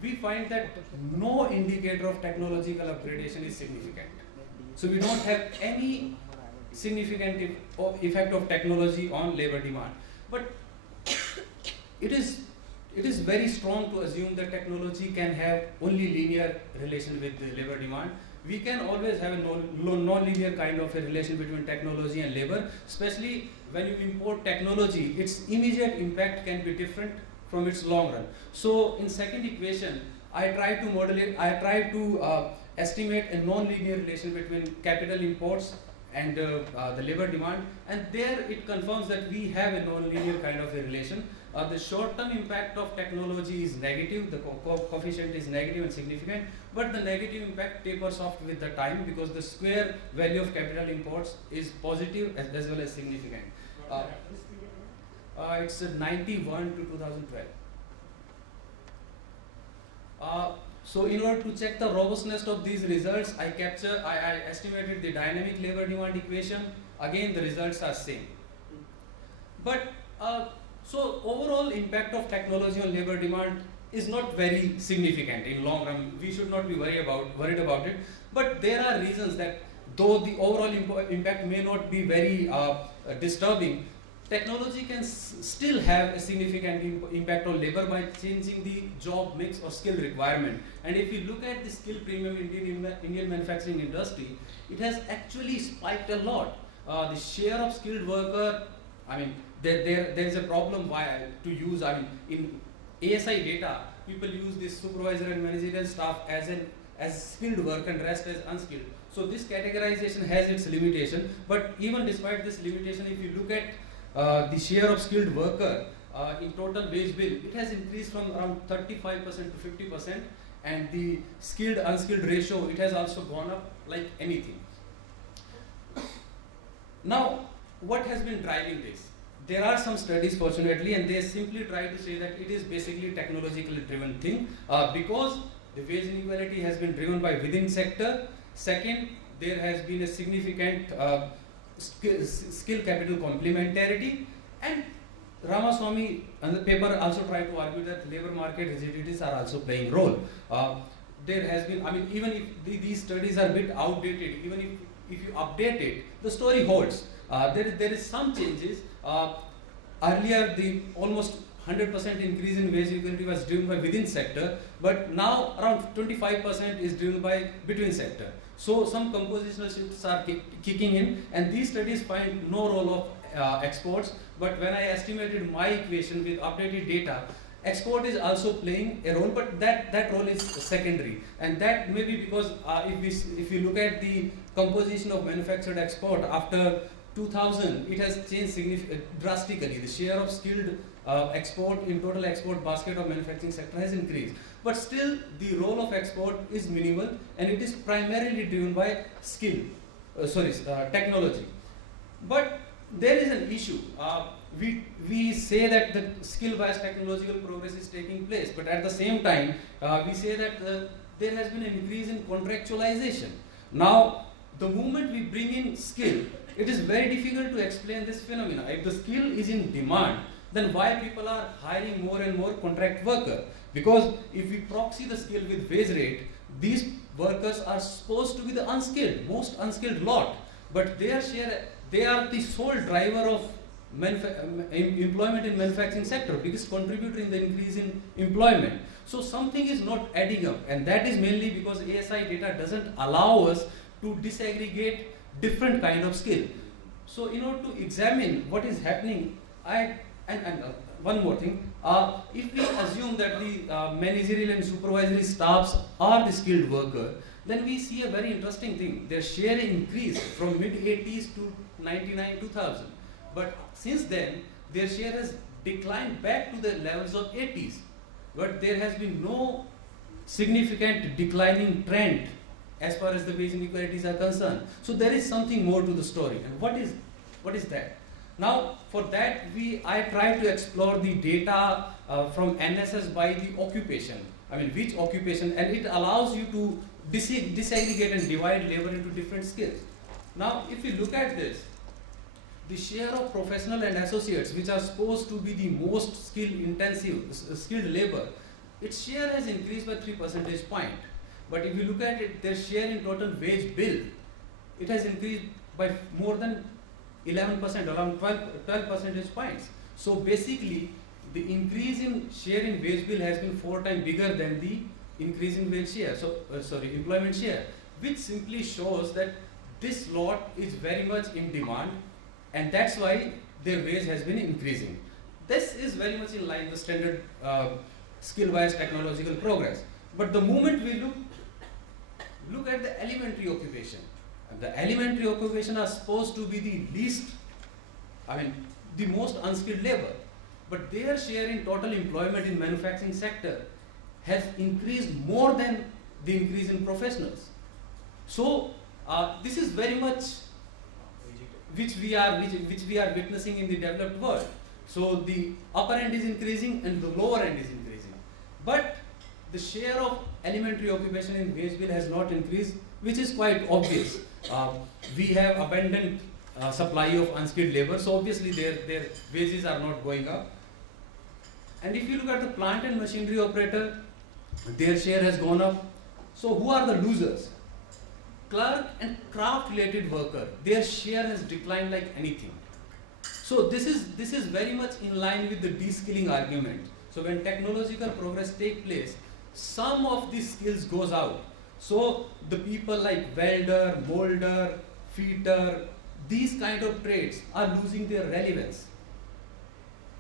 we find that no indicator of technological upgradation is significant. So we don't have any significant effect of technology on labor demand. But it is very strong to assume that technology can have only linear relation with the labor demand. We can always have a non-linear kind of a relation between technology and labor, especially when you import technology. Its immediate impact can be different from its long run. So in second equation, I try to model it, I try to estimate a non-linear relation between capital imports and the labor demand, and there it confirms that we have a non-linear kind of a relation. The short-term impact of technology is negative, the coefficient is negative and significant, but the negative impact tapers off with the time because the square value of capital imports is positive as well as significant. It's 91 to 2012. So in order to check the robustness of these results, I estimated the dynamic labor demand equation. Again, the results are same. But so overall impact of technology on labor demand is not very significant in long run. We should not be worried about it. But there are reasons that though the overall impact may not be very disturbing, technology can still have a significant impact on labor by changing the job mix or skill requirement. And if you look at the skill premium in Indian manufacturing industry, it has actually spiked a lot. The share of skilled worker, I mean, there is a problem to use, I mean, in ASI data, people use this supervisor and managerial staff as skilled work and rest as unskilled. So this categorization has its limitation, but even despite this limitation, if you look at the share of skilled worker in total wage bill, it has increased from around 35% to 50%, and the skilled unskilled ratio, it has also gone up like anything. Now, what has been driving this? There are some studies, fortunately, and they simply try to say that it is basically technologically driven thing because the wage inequality has been driven by within sector. Second, there has been a significant skill capital complementarity, and Ramaswamy and the paper also try to argue that labor market rigidities are also playing role. There has been, I mean, even if these studies are a bit outdated, even if you update it, the story holds. There is some changes. Earlier, the almost 100% increase in wage equality was driven by within sector, but now around 25% is driven by between sector. So some compositional shifts are kicking in, and these studies find no role of exports. But when I estimated my equation with updated data, export is also playing a role, but that role is secondary, and that may be because if you look at the composition of manufactured export after 2000, it has changed drastically. The share of skilled export in total export basket of manufacturing sector has increased, but still the role of export is minimal, and it is primarily driven by technology. But there is an issue. We say that the skill-based technological progress is taking place, but at the same time, we say that there has been an increase in contractualization. Now, the moment we bring in skill, it is very difficult to explain this phenomena. If the skill is in demand, then why people are hiring more and more contract worker? Because if we proxy the skill with wage rate, these workers are supposed to be the unskilled, most unskilled lot, but they are the sole driver of employment in manufacturing sector, biggest contributor in the increase in employment. So something is not adding up, and that is mainly because ASI data doesn't allow us to disaggregate different kind of skill. So in order to examine what is happening, one more thing, if we assume that the managerial and supervisory staffs are the skilled worker, then we see a very interesting thing. Their share increased from mid-80s to 99, 2000. But since then, their share has declined back to the levels of 80s, but there has been no significant declining trend as far as the wage inequalities are concerned. So there is something more to the story. And what is that? Now, for that, I try to explore the data from NSS by the occupation. I mean, which occupation, and it allows you to disaggregate and divide labor into different skills. Now, if you look at this, the share of professional and associates, which are supposed to be the most skilled labor, its share has increased by 3 percentage points. But if you look at it, their share in total wage bill, it has increased by more than 11%, around 12 percentage points. So basically, the increase in share in wage bill has been 4 times bigger than the increase in wage share. So employment share, which simply shows that this lot is very much in demand, and that's why their wage has been increasing. This is very much in line with the standard skill-wise technological progress. But the moment we look at the elementary occupation, and the elementary occupation are supposed to be the least, the most unskilled labor, but their share in total employment in manufacturing sector has increased more than the increase in professionals. So this is very much which we are witnessing in the developed world. So the upper end is increasing and the lower end is increasing, but the share of elementary occupation in wage bill has not increased, which is quite obvious. We have abundant supply of unskilled labor, so obviously their wages are not going up. And if you look at the plant and machinery operator, their share has gone up. So who are the losers? Clerk and craft related worker, their share has declined like anything. So this is very much in line with the de-skilling argument. So when technological progress takes place, some of these skills goes out. So the people like welder, molder, feeder, these kind of trades are losing their relevance.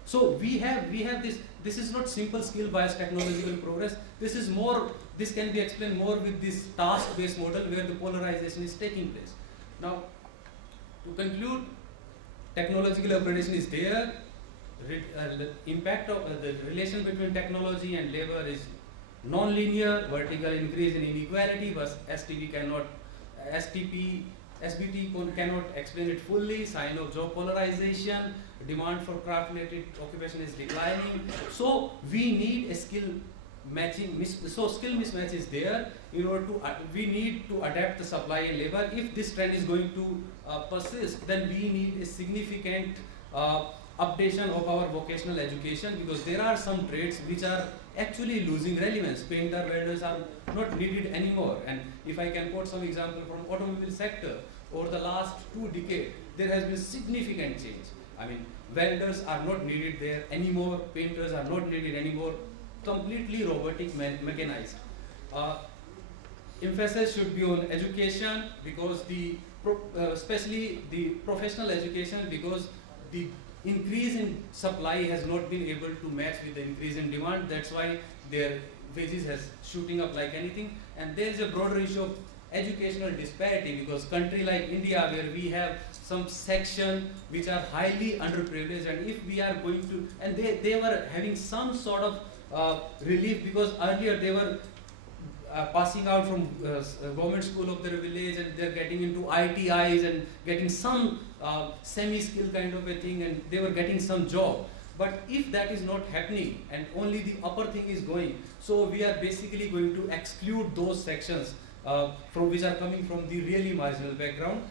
So we have this is not simple skill based technological progress. This can be explained more with this task based model where the polarization is taking place. Now, to conclude, technological upgradation is there. The impact of the relation between technology and labor is non-linear. Vertical increase in inequality, but SBT cannot explain it fully. Sign of job polarization. Demand for craft-related occupation is declining. So we need a skill matching. So skill mismatch is there. In order to we need to adapt the supply and labor. If this trend is going to persist, then we need a significant updation of our vocational education, because there are some trades which are actually losing relevance. Painter, welders are not needed anymore. And if I can quote some example from automobile sector, over the last 2 decades, there has been significant change. Welders are not needed there anymore. Painters are not needed anymore. Completely robotic, mechanized. Emphasis should be on education, because especially the professional education, because the increase in supply has not been able to match with the increase in demand. That's why their wages has shooting up like anything. And there is a broader issue of educational disparity, because country like India, where we have some section which are highly underprivileged, and if we are going to, and they were having some sort of relief, because earlier they were passing out from government school of their village, and they're getting into ITIs and getting some semi-skill kind of a thing, and they were getting some job. But if that is not happening and only the upper thing is going, so we are basically going to exclude those sections from which are coming from the really marginal background.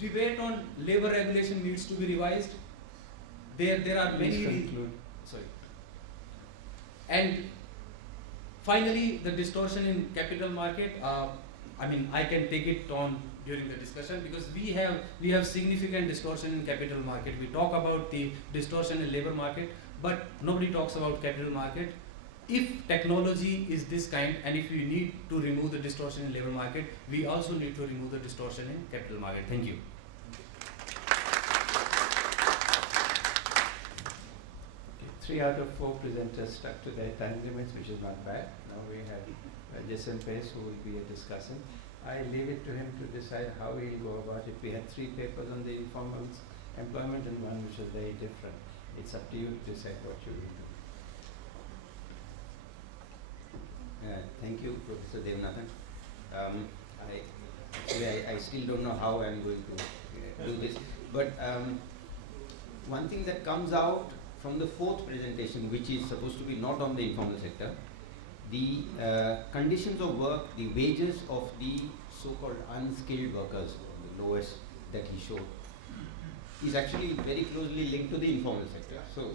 Debate on labor regulation needs to be revised. There are many. Sorry. And finally, the distortion in capital market. I can take it on during the discussion, because we have significant distortion in capital market. We talk about the distortion in labor market, but nobody talks about capital market. If technology is this kind, and if we need to remove the distortion in labor market, we also need to remove the distortion in capital market. Thank you. Okay, 3 out of 4 presenters stuck to their time limits, which is not bad. Now we have Jason Pace, who will be discussing. I leave it to him to decide how he'll go about it. We had 3 papers on the informal employment and one which was very different. it's up to you to decide what you will do. Thank you, Professor Devanathan. I still don't know how I'm going to do this, but one thing that comes out from the fourth presentation, which is supposed to be not on the informal sector, the conditions of work, the wages of the so-called unskilled workers, the lowest that he showed, is actually very closely linked to the informal sector. So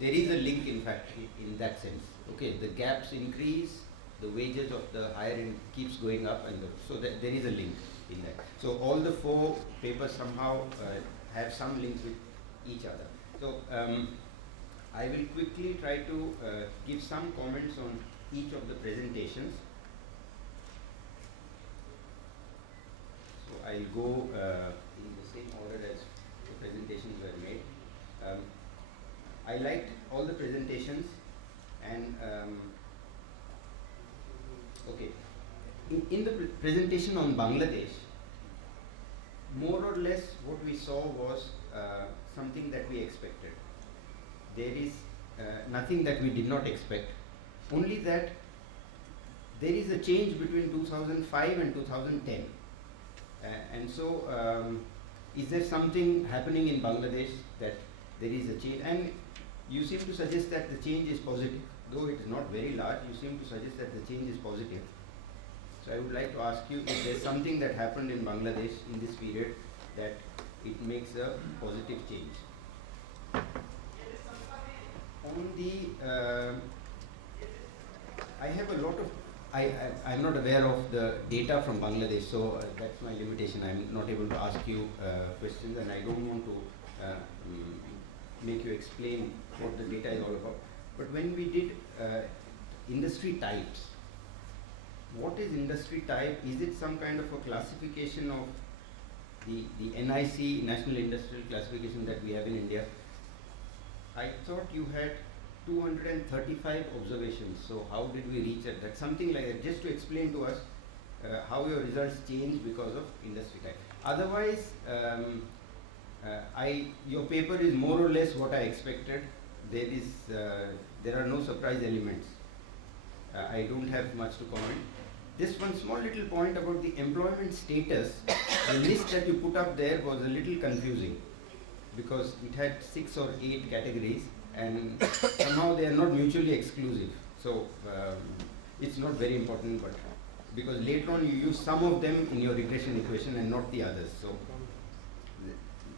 there is a link, in fact, in that sense. Okay, the gaps increase, the wages of the higher end keeps going up, and so that there is a link in that. So all the four papers somehow have some links with each other. So I will quickly try to give some comments on each of the presentations. So I'll go in the same order as the presentations were made. I liked all the presentations, and okay, in the presentation on Bangladesh, more or less what we saw was something that we expected. There is nothing that we did not expect, only that there is a change between 2005 and 2010. And so is there something happening in Bangladesh that there is a change? And you seem to suggest that the change is positive. Though it is not very large, you seem to suggest that the change is positive. So I would like to ask you if there is something that happened in Bangladesh in this period that it makes a positive change. On the, I have a lot of, I'm not aware of the data from Bangladesh, so that's my limitation. I'm not able to ask you questions, and I don't want to make you explain what the data is all about. But when we did industry types, what is industry type? Is it some kind of a classification of the NIC, National Industrial Classification, that we have in India? I thought you had 235 observations, so how did we reach at that? Something like that, just to explain to us how your results change because of industry type. Otherwise, your paper is more or less what I expected. There are no surprise elements. I don't have much to comment. Just one small little point about the employment status. The list that you put up there was a little confusing, because it had 6 or 8 categories, and somehow they are not mutually exclusive. So it's not very important, but because later on you use some of them in your regression equation and not the others. So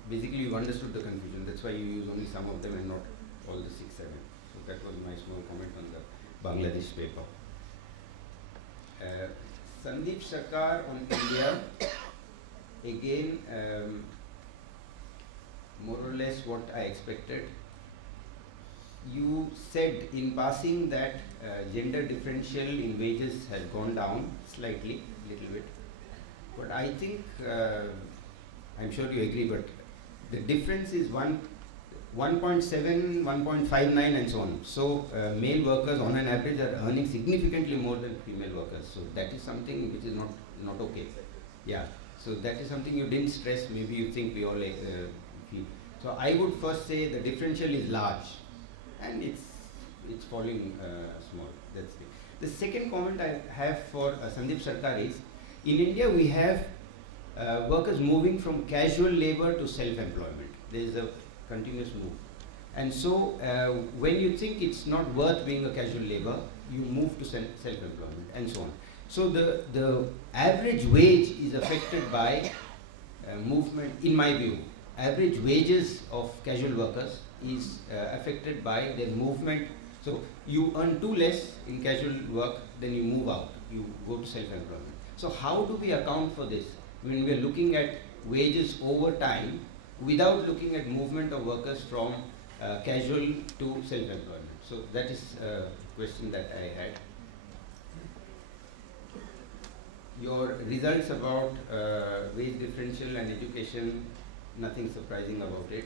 basically you understood the confusion. That's why you use only some of them and not all the 6, 7. So that was my small comment on the Bangladesh paper. Sandeep Sarkar on India, again, more or less what I expected. You said in passing that gender differential in wages has gone down slightly, little bit. But I think, I'm sure you agree, but the difference is 1.7, 1.59 and so on. So male workers on an average are earning significantly more than female workers. So that is something which is not okay. Yeah. So that is something you didn't stress. Maybe you think we all feel. So I would first say the differential is large, and it's falling small. That's it. The second comment I have for Sandeep Sarkar is, in India we have workers moving from casual labor to self-employment. There is a continuous move. And so when you think it's not worth being a casual labor, you move to self-employment and so on. So the average wage is affected by movement, in my view. Average wages of casual workers is affected by their movement. So you earn 2 less in casual work, then you move out, you go to self-employment. So how do we account for this when we are looking at wages over time without looking at movement of workers from casual to self-employment? So that is a question that I had. Your results about wage differential and education, nothing surprising about it.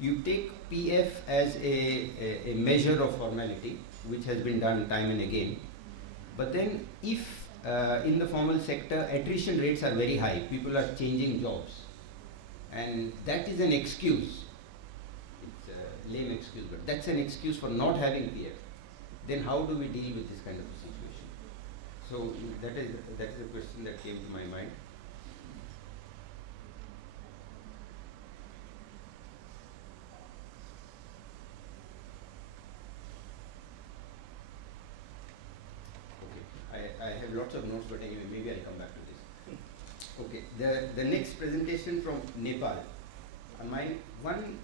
You take PF as a measure of formality, which has been done time and again. But then if in the formal sector attrition rates are very high, people are changing jobs, And that is an excuse. It's a lame excuse, but that's an excuse for not having PF. Then how do we deal with this kind of a situation? So that is a question that came to my mind. Okay, I have lots of notes, but anyway, maybe I'll come back to this. Okay, the next presentation from Nepal. My one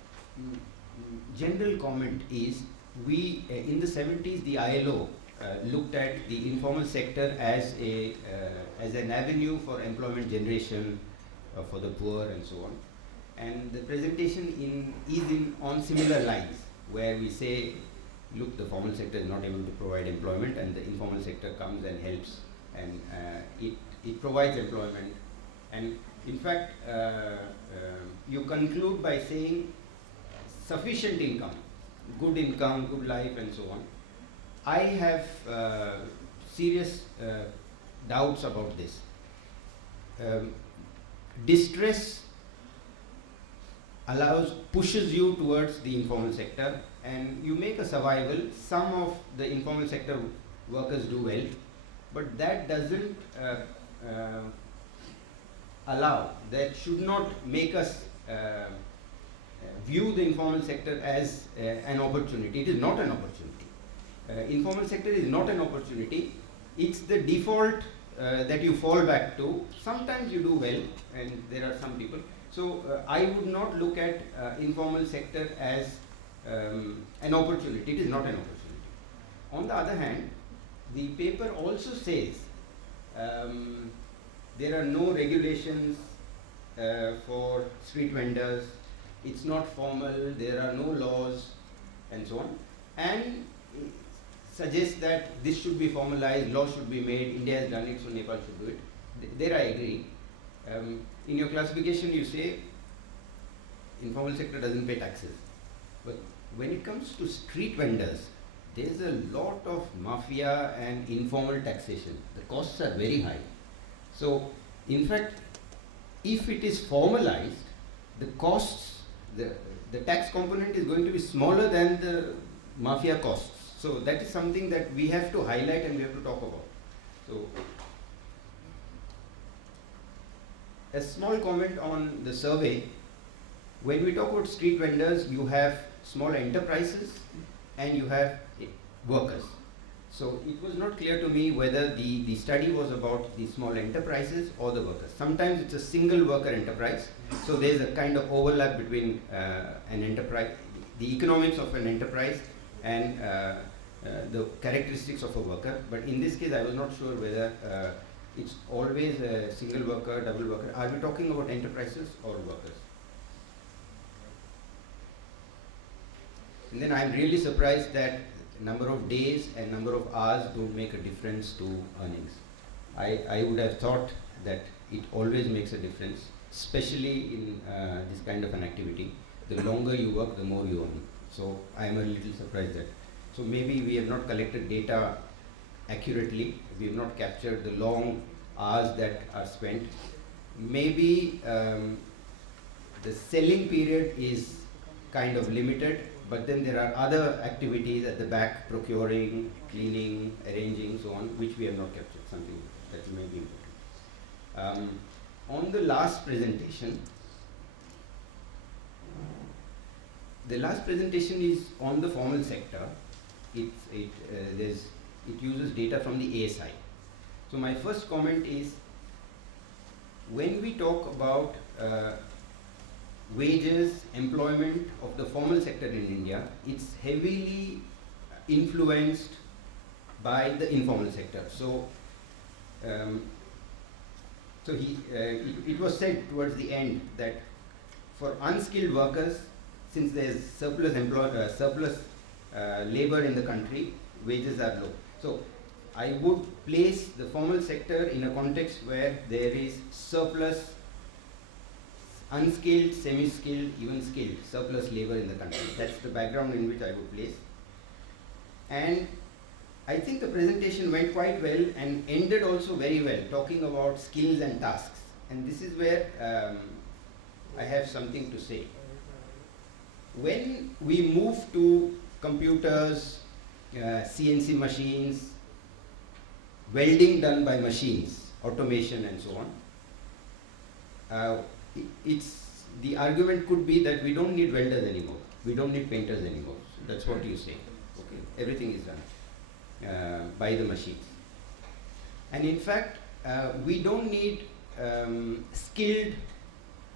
general comment is, we in the 70s the ILO looked at the informal sector as an avenue for employment generation for the poor and so on. And the presentation is on similar lines, where we say, look, the formal sector is not able to provide employment, and the informal sector comes and helps, and it provides employment. And in fact, you conclude by saying sufficient income, good life, and so on. I have serious doubts about this. Distress pushes you towards the informal sector, and you make a survival. Some of the informal sector workers do well, but that doesn't that should not make us view the informal sector as an opportunity. It is not an opportunity. Informal sector is not an opportunity. It's the default that you fall back to. Sometimes you do well, and there are some people. So I would not look at informal sector as an opportunity. It is not an opportunity. On the other hand, the paper also says there are no regulations for street vendors. It's not formal. There are no laws, and so on. And suggests that this should be formalized, law should be made. India has done it, so Nepal should do it. There I agree. In your classification, you say informal sector doesn't pay taxes. But when it comes to street vendors, there's a lot of mafia and informal taxation. The costs are very high. So, in fact, if it is formalized, the costs, the tax component is going to be smaller than the mafia costs. So that is something that we have to highlight and we have to talk about. So, a small comment on the survey. When we talk about street vendors, you have small enterprises and you have workers. So it was not clear to me whether the study was about the small enterprises or the workers. Sometimes it's a single worker enterprise, so there's a kind of overlap between an enterprise, the economics of an enterprise, and the characteristics of a worker. But in this case, I was not sure whether it's always a single worker, double worker. Are we talking about enterprises or workers? And then I'm really surprised that number of days and number of hours don't make a difference to earnings. I would have thought that it always makes a difference, especially in this kind of an activity. The longer you work, the more you earn. So I am a little surprised that. So maybe we have not collected data accurately. We have not captured the long hours that are spent. Maybe the selling period is kind of limited, but then there are other activities at the back, procuring, cleaning, arranging, so on, which we have not captured, something that may be important. On the last presentation, the last presentation is on the formal sector. It uses data from the ASI. So my first comment is, when we talk about wages, employment of the formal sector in India, it's heavily influenced by the informal sector. So, it was said towards the end that for unskilled workers, since there is surplus labor in the country, wages are low. So I would place the formal sector in a context where there is surplus unskilled, semi-skilled, even skilled, surplus labor in the country. That's the background in which I would place. And I think the presentation went quite well and ended also very well, talking about skills and tasks. And this is where I have something to say. When we move to computers, CNC machines, welding done by machines, automation and so on, the argument could be that we don't need welders anymore, we don't need painters anymore. So that's what you say. Okay, everything is done by the machines. And in fact, we don't need skilled,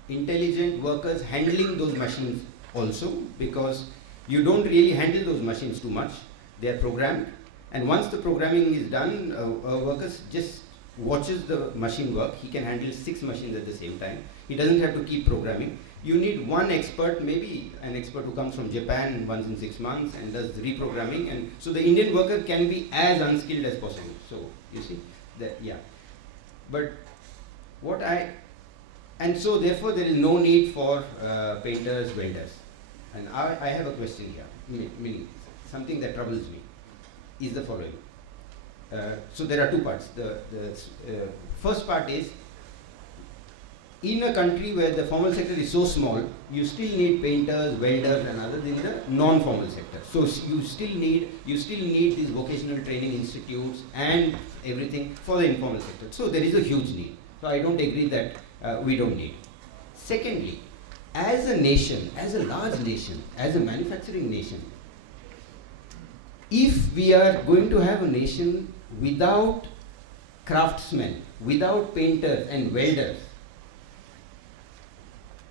intelligent workers handling those machines also, because you don't really handle those machines too much. They are programmed, and once the programming is done, a worker just watches the machine work. He can handle 6 machines at the same time. He doesn't have to keep programming. You need one expert, maybe an expert who comes from Japan once in 6 months and does reprogramming, and so the Indian worker can be as unskilled as possible. So you see that, yeah. But and so therefore there is no need for painters, welders. And I have a question here, meaning something that troubles me is the following. So there are 2 parts. The first part is, in a country where the formal sector is so small, you still need painters, welders and others in the non-formal sector. So you still need these vocational training institutes and everything for the informal sector. So there is a huge need. So I don't agree that we don't need. Secondly, as a nation, as a large nation, as a manufacturing nation, if we are going to have a nation without craftsmen, without painters and welders,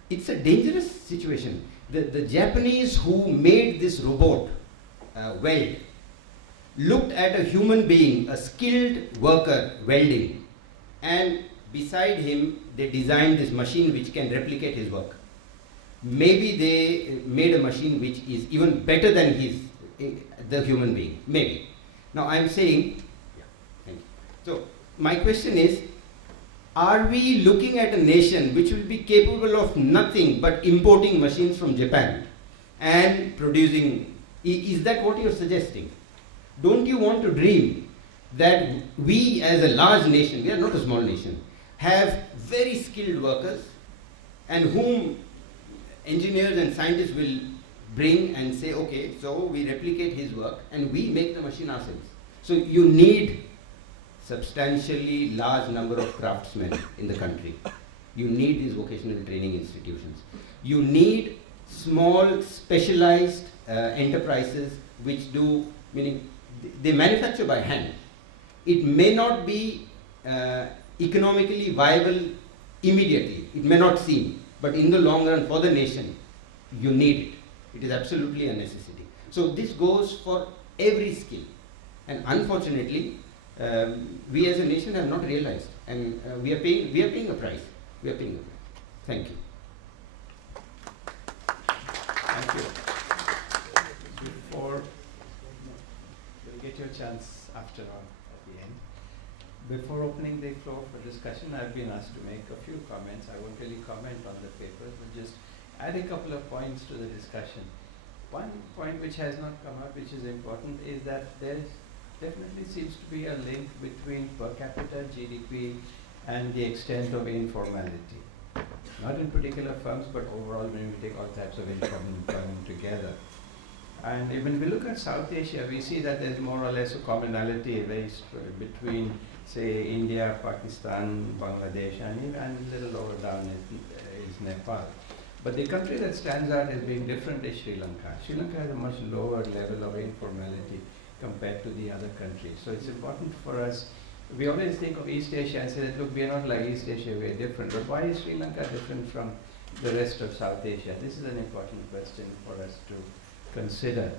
it's a dangerous situation. The Japanese who made this robot weld looked at a human being, a skilled worker welding, and beside him they designed this machine which can replicate his work. Maybe they made a machine which is even better than the human being, maybe. Now I am saying, yeah, thank you. So my question is, are we looking at a nation which will be capable of nothing but importing machines from Japan and producing? Is that what you are suggesting? Don't you want to dream that we as a large nation, we are not a small nation, have very skilled workers and whom engineers and scientists will bring and say, okay, so we replicate his work and we make the machine ourselves. So you need substantially large number of craftsmen in the country. You need these vocational training institutions. You need small specialized enterprises which do, meaning they manufacture by hand. It may not be economically viable immediately, it may not seem, but in the long run for the nation, you need it. It is absolutely a necessity. So this goes for every skill, and unfortunately, we as a nation have not realized, and we are paying a price. We are paying a price. Thank you. Thank you. Before you'll get your chance after all at the end. Before opening the floor for discussion, I've been asked to make a few comments. I won't really comment on the papers, but just add a couple of points to the discussion. One point which has not come up, which is important, is that there definitely seems to be a link between per capita GDP and the extent of informality. Not in particular firms, but overall when we take all types of informal employment together. And when we look at South Asia, we see that there's more or less a commonality between, say, India, Pakistan, Bangladesh, and a little lower down is Nepal. But the country that stands out as being different is Sri Lanka. Sri Lanka has a much lower level of informality compared to the other countries. So it's important for us. We always think of East Asia and say that, look, we are not like East Asia, we are different. But why is Sri Lanka different from the rest of South Asia? This is an important question for us to consider.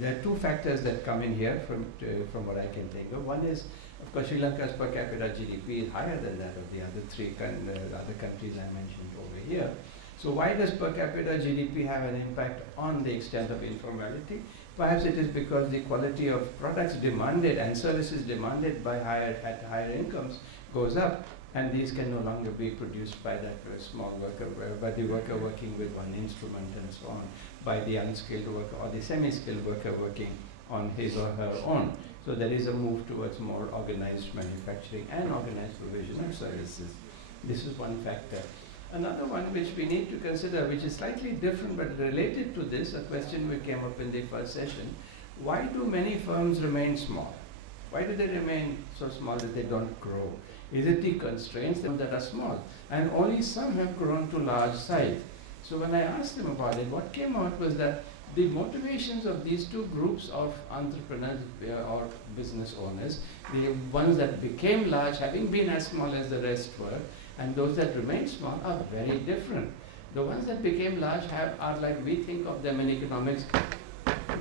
There are 2 factors that come in here from what I can think of. One is, of course, Sri Lanka's per capita GDP is higher than that of the other 3 other countries I mentioned over here. So why does per capita GDP have an impact on the extent of informality? Perhaps it is because the quality of products demanded and services demanded by higher incomes goes up, and these can no longer be produced by that small worker, by the worker working with one instrument and so on, by the unskilled worker or the semi-skilled worker working on his or her own. So there is a move towards more organized manufacturing and organized provision of services. This is one factor. Another one which we need to consider, which is slightly different but related to this, a question which came up in the first session, why do many firms remain small? Why do they remain so small that they don't grow? Is it the constraints that are small? And only some have grown to large size. So when I asked them about it, what came out was that the motivations of these two groups of entrepreneurs or business owners, the ones that became large, having been as small as the rest were, and those that remained small are very different. The ones that became large are like we think of them in economics,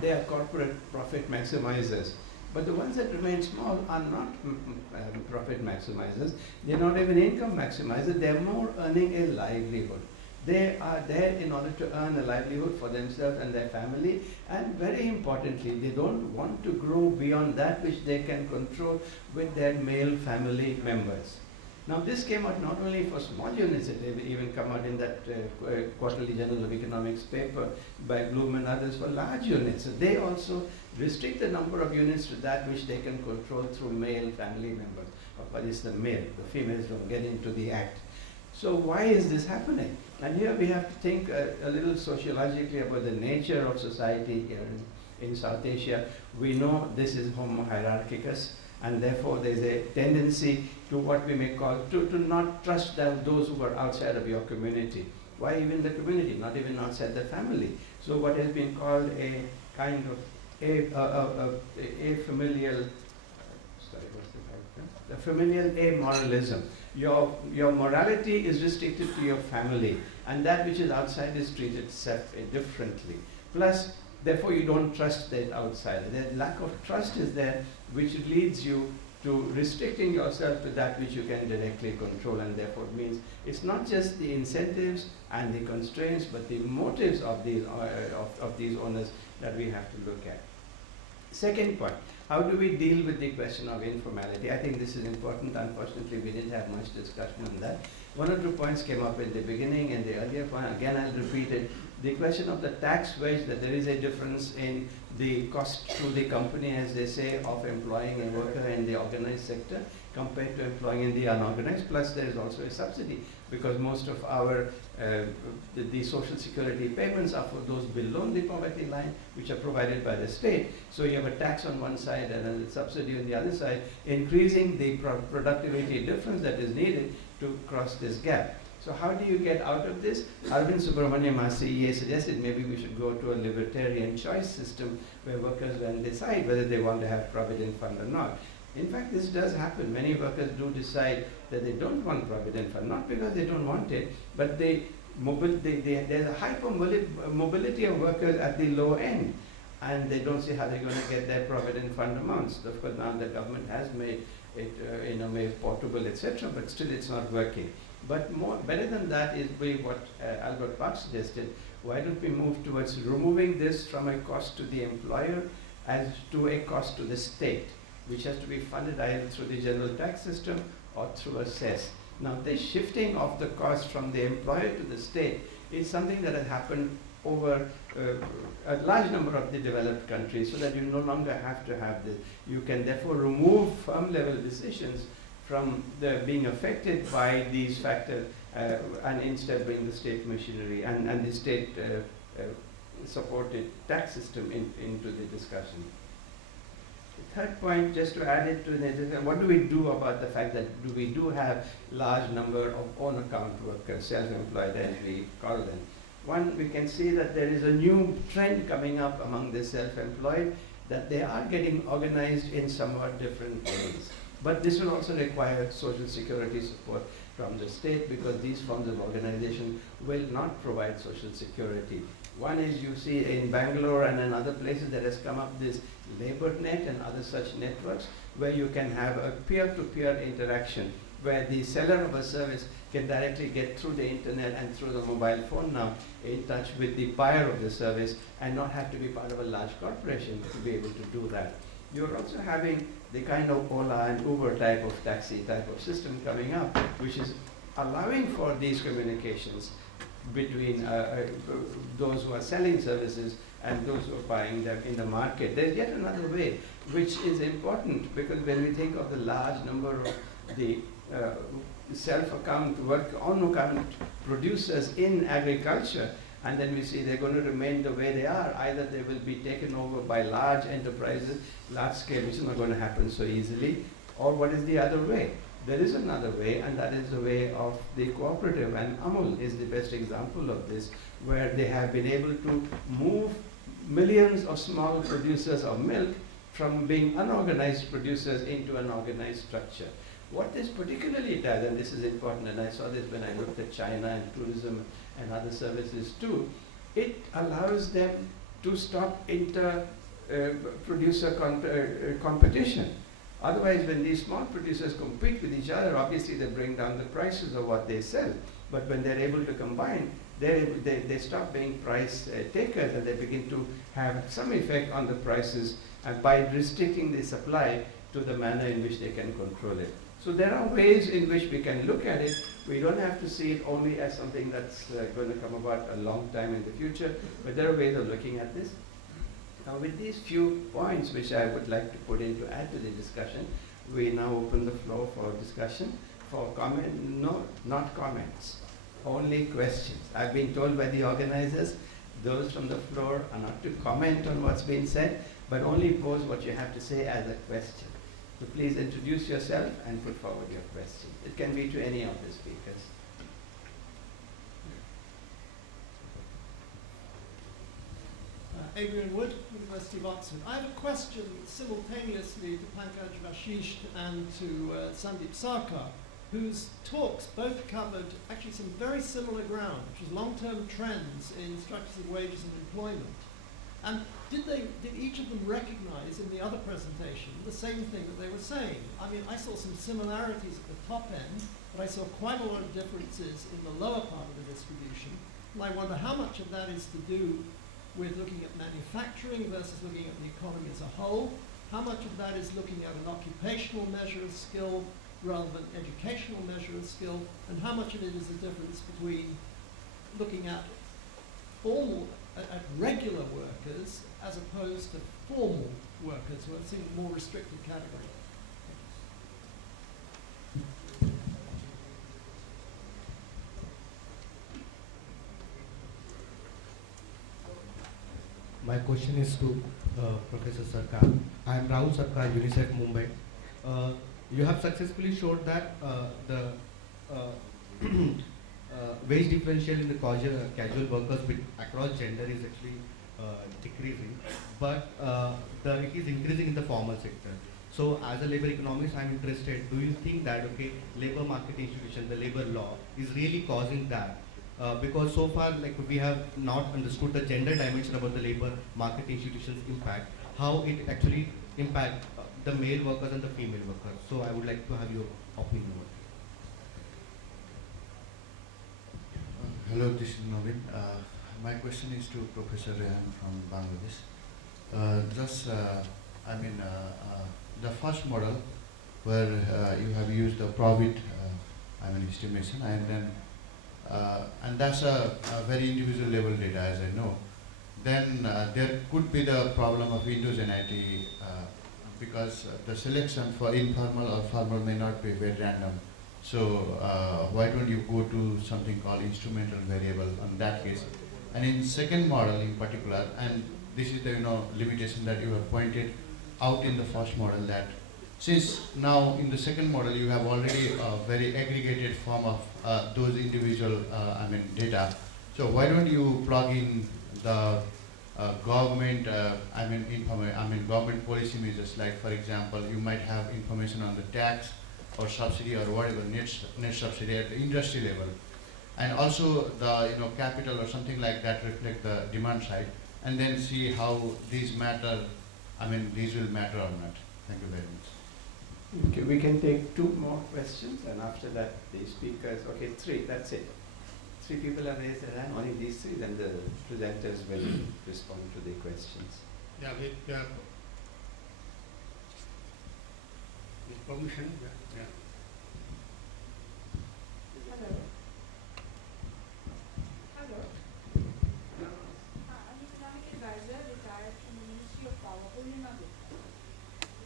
they are corporate profit maximizers. But the ones that remain small are not profit maximizers, they're not even income maximizers, they're more earning a livelihood. They are there in order to earn a livelihood for themselves and their family, and very importantly, they don't want to grow beyond that which they can control with their male family members. Now this came out not only for small units, it even come out in that quarterly Journal of Economics paper by Bloom and others for large units. So they also restrict the number of units to that which they can control through male family members. Or is the male, the females don't get into the act. So why is this happening? And here we have to think a little sociologically about the nature of society here in South Asia. We know this is homo hierarchicus, and therefore there is a tendency to what we may call, to not trust those who are outside of your community. Why even the community, not even outside the family? So what has been called a kind of a familial, sorry, what's the right term? The familial amoralism. Your morality is restricted to your family, and that which is outside is treated differently. Plus, therefore you don't trust that outside. The lack of trust is there, which leads you to restricting yourself to that which you can directly control, and therefore means it's not just the incentives and the constraints, but the motives of these owners that we have to look at. Second point, how do we deal with the question of informality? I think this is important. Unfortunately, we didn't have much discussion on that. One or two points came up in the beginning and the earlier point. Again, I'll repeat it. The question of the tax wedge, that there is a difference in the cost to the company, as they say, of employing a worker in the organized sector compared to employing in the unorganized. Plus, there is also a subsidy, because most of our the social security payments are for those below the poverty line, which are provided by the state. So you have a tax on one side and a subsidy on the other side, increasing the productivity difference that is needed to cross this gap. So how do you get out of this? Arvind Subramaniam, our CEA, suggested maybe we should go to a libertarian choice system where workers then decide whether they want to have provident fund or not. In fact, this does happen. Many workers do decide that they don't want provident fund, not because they don't want it, but there's a high mobility of workers at the low end, and they don't see how they're going to get their provident fund amounts. Of course, now the government has made it in a way portable, etc., but still it's not working. But better than that is what Albert Park suggested. Why don't we move towards removing this from a cost to the employer as to a cost to the state, which has to be funded either through the general tax system or through a cess. Now, this shifting of the cost from the employer to the state is something that has happened over a large number of the developed countries, so that you no longer have to have this. You can therefore remove firm level decisions from being affected by these factors and instead bring the state machinery and the state supported tax system into the discussion. The third point, just to add it to the discussion, what do we do about the fact that we do have large number of own account workers, self-employed as we call them. One, we can see that there is a new trend coming up among the self-employed, that they are getting organized in somewhat different ways. But this will also require social security support from the state, because these forms of organization will not provide social security. One is, you see in Bangalore and in other places that has come up this LabourNet and other such networks, where you can have a peer-to-peer interaction, where the seller of a service can directly get through the internet and through the mobile phone now in touch with the buyer of the service, and not have to be part of a large corporation to be able to do that. You're also having the kind of Ola and Uber type of taxi type of system coming up, which is allowing for these communications between those who are selling services and those who are buying them in the market. There's yet another way, which is important, because when we think of the large number of the self-account, work-on-account producers in agriculture, and then we see they're going to remain the way they are. Either they will be taken over by large enterprises, large scale, which is not going to happen so easily, or what is the other way? There is another way, and that is the way of the cooperative, and Amul is the best example of this, where they have been able to move millions of small producers of milk from being unorganized producers into an organized structure. What this particularly does, and this is important, and I saw this when I looked at China and tourism and other services too, it allows them to stop inter-producer competition. Otherwise, when these small producers compete with each other, obviously they bring down the prices of what they sell. But when they're able to combine, they stop being price takers, and they begin to have some effect on the prices, and by restricting the supply to the manner in which they can control it. So there are ways in which we can look at it. We don't have to see it only as something that's going to come about a long time in the future, but there are ways of looking at this. Now with these few points which I would like to put in to add to the discussion, we now open the floor for discussion, for comment, no, not comments, only questions. I've been told by the organizers, those from the floor are not to comment on what's been said, but only pose what you have to say as a question. So please introduce yourself and put forward your question. It can be to any of the speakers. Adrian Wood, University of Oxford. I have a question simultaneously to Pankaj Vashisht and to Sandeep Sarkar, whose talks both covered actually some very similar ground, which was long-term trends in structures of wages and employment. And did each of them recognize in the other presentation the same thing that they were saying? I mean, I saw some similarities at the top end, but I saw quite a lot of differences in the lower part of the distribution. And I wonder how much of that is to do with looking at manufacturing versus looking at the economy as a whole. How much of that is looking at an occupational measure of skill rather than educational measure of skill, and how much of it is the difference between looking at at regular workers as opposed to formal workers who are seen in a more restricted category. My question is to Professor Sarkar. I am Rahul Sarkar, UNICEF Mumbai. You have successfully showed that the wage differential in the casual workers across gender is actually decreasing, but it is increasing in the formal sector. So as a labor economist, I am interested, do you think that, okay, labor market institution, the labor law is really causing that? Because so far, like, we have not understood the gender dimension about the labor market institutions impact, how it actually impacts the male workers and the female workers. So I would like to have your opinion on it. Hello, this is Navin. My question is to Professor Rehan from Bangladesh. The first model where you have used the profit estimation, and then and that's a very individual level data, as I know. Then there could be the problem of endogeneity because the selection for informal or formal may not be very random. So why don't you go to something called instrumental variable on that case? And in second model in particular, and this is the limitation that you have pointed out in the first model, that since now in the second model you have already a very aggregated form of those individual data. So why don't you plug in the government government policy measures, like for example you might have information on the tax or subsidy or whatever net subsidy at the industry level, and also the capital or something like that reflect the demand side, and then see how these matter. These will matter or not. Thank you very much. Okay, we can take two more questions, and after that the speakers. Okay, three. That's it. Three people have raised their hand. Only these three. Then the presenters will respond to the questions. Yeah, with permission. Yeah. Hello. Hello. I'm economic advisor, retired from the Ministry of Power, Purnima Gupta.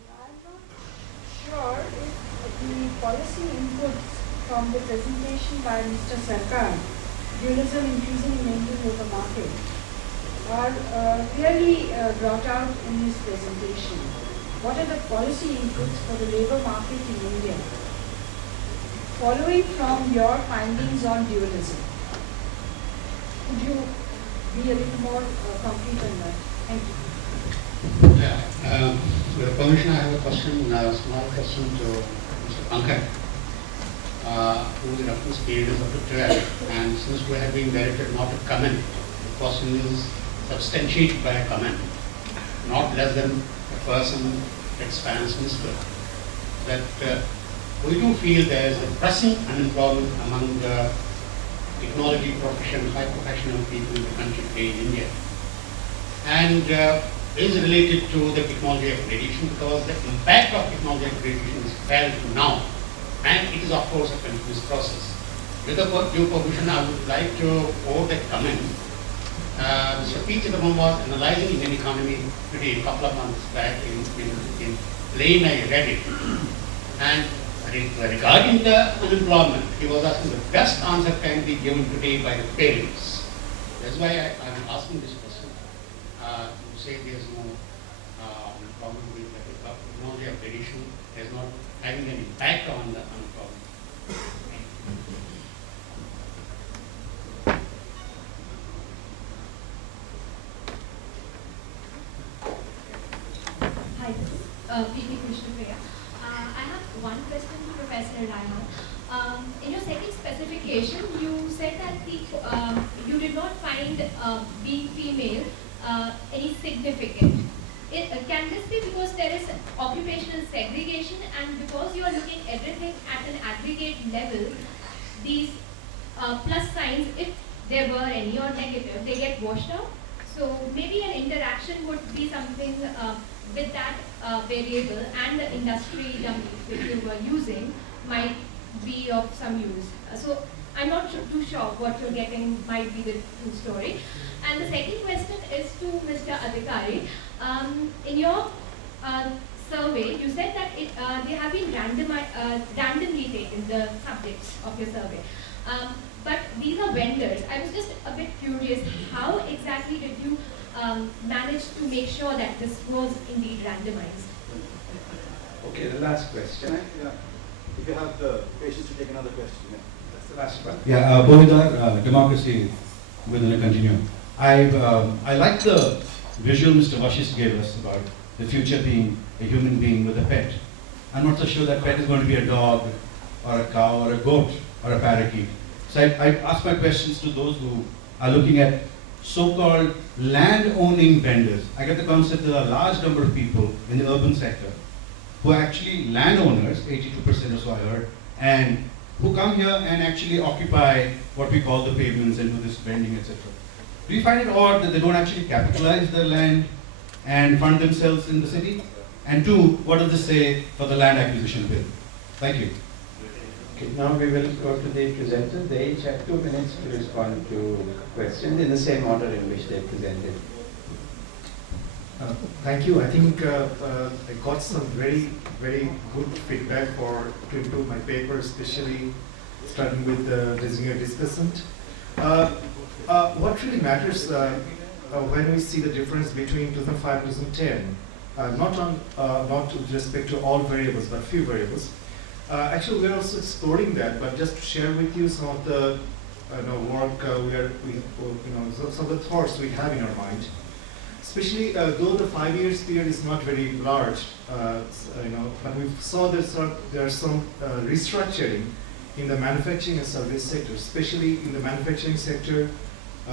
I'm not sure if the policy inputs from the presentation by Mr. Sarkar, dualism increasing in Indian labor market, are clearly brought out in his presentation. What are the policy inputs for the labor market in India? Following from your findings on dualism, could you be a little more concrete on that? Thank you. Yeah, with your permission, I have a question, a small question to Mr. Pankaj, who in reference period is up to 12, and since we have been directed not to comment, the question is substantiated by a comment, not less than a person expands minister. That we do feel there is a pressing unemployment among the technology profession, high professional people in the country today in India. And is related to the technology upgradation, because the impact of technology upgradation is felt now, and it is of course a continuous process. With the due permission, I would like to quote a comment. Mr. P. Chidambaram was analyzing Indian economy today, a couple of months back in Plain. I read it, and regarding the unemployment, he was asking the best answer can be given today by the parents. That's why I am asking this question. Say there is no problem with the technology upgradation, is not having an impact on the unemployment. Hi, this is P.P. Krishnapriya. I have one question to Professor Raihan. In your second specification, you said that you did not find being female any significant. Can this be because there is occupational segregation, and because you are looking everything at an aggregate level, these plus signs, if there were any or negative, they get washed out? So maybe an interaction would be something with that variable, and the industry which you were using might be of some use. So I'm not too sure what you're getting might be the true story. And the second question is to Mr. Adhikari. In your survey, you said that they have been randomly taken, the subjects of your survey. But these are vendors. I was just a bit curious, how exactly did you manage to make sure that this was indeed randomized? Okay, the last question. Yeah. If you have the patience to take another question. Yeah. That's the last one. Yeah, Bovidar, democracy within a continuum. I like the visual Mr. Vashisht gave us about the future being a human being with a pet. I'm not so sure that pet is going to be a dog or a cow or a goat or a parakeet. So I ask my questions to those who are looking at so-called land-owning vendors. I get the concept there are a large number of people in the urban sector who are actually landowners, 82% or so I heard, and who come here and actually occupy what we call the pavements and do this vending, etc. Do you find it odd that they don't actually capitalize their land and fund themselves in the city? And two, what does this say for the land acquisition bill? Thank you. Okay, now we will go to the presenters. They each have 2 minutes to respond to questions in the same order in which they presented. Thank you. I think I got some very, very good feedback to improve my paper, especially starting with the designated discussant. What really matters when we see the difference between 2005 and 2010, not with respect to all variables, but few variables. Actually, we're also exploring that, but just to share with you some of the work some of the thoughts we have in our mind. Especially though the 5 years period is not very large, but we saw there are some restructuring in the manufacturing and service sector, especially in the manufacturing sector,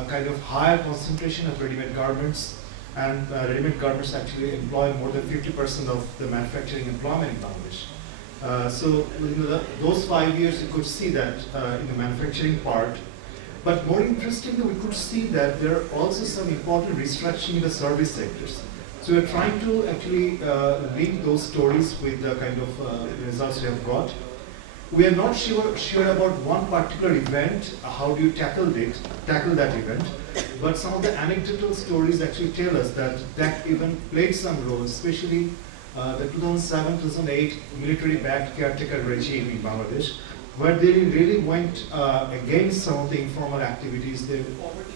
kind of higher concentration of ready-made garments, and ready-made garments actually employ more than 50% of the manufacturing employment in Bangladesh. So those 5 years you could see that in the manufacturing part. But more interestingly, we could see that there are also some important restructuring in the service sectors. So we're trying to actually link those stories with the kind of results we have got. We are not sure about one particular event, how do you tackle that event, but some of the anecdotal stories actually tell us that that event played some role, especially the 2007-2008 military-backed caretaker regime in Bangladesh, where they really went against some of the informal activities. They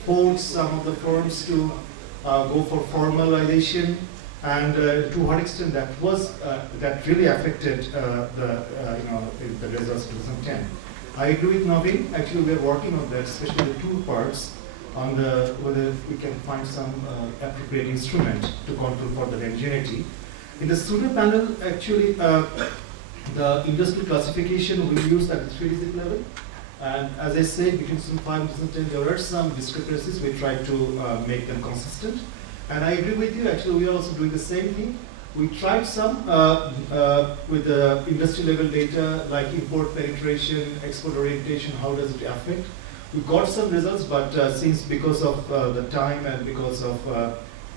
forced some of the firms to go for formalization, and to what extent that was that really affected the results 2010. I agree with Naveen. Actually, we are working on that, especially the two parts on the whether we can find some appropriate instrument to control for the heterogeneity. In the student panel, actually, the industry classification we use at the 3 digit level. And as I said, between 2005 and 2010, there are some discrepancies. We try to make them consistent. And I agree with you, actually, we are also doing the same thing. We tried some with the industry level data, like import penetration, export orientation, how does it affect? We got some results, but since because of the time and because of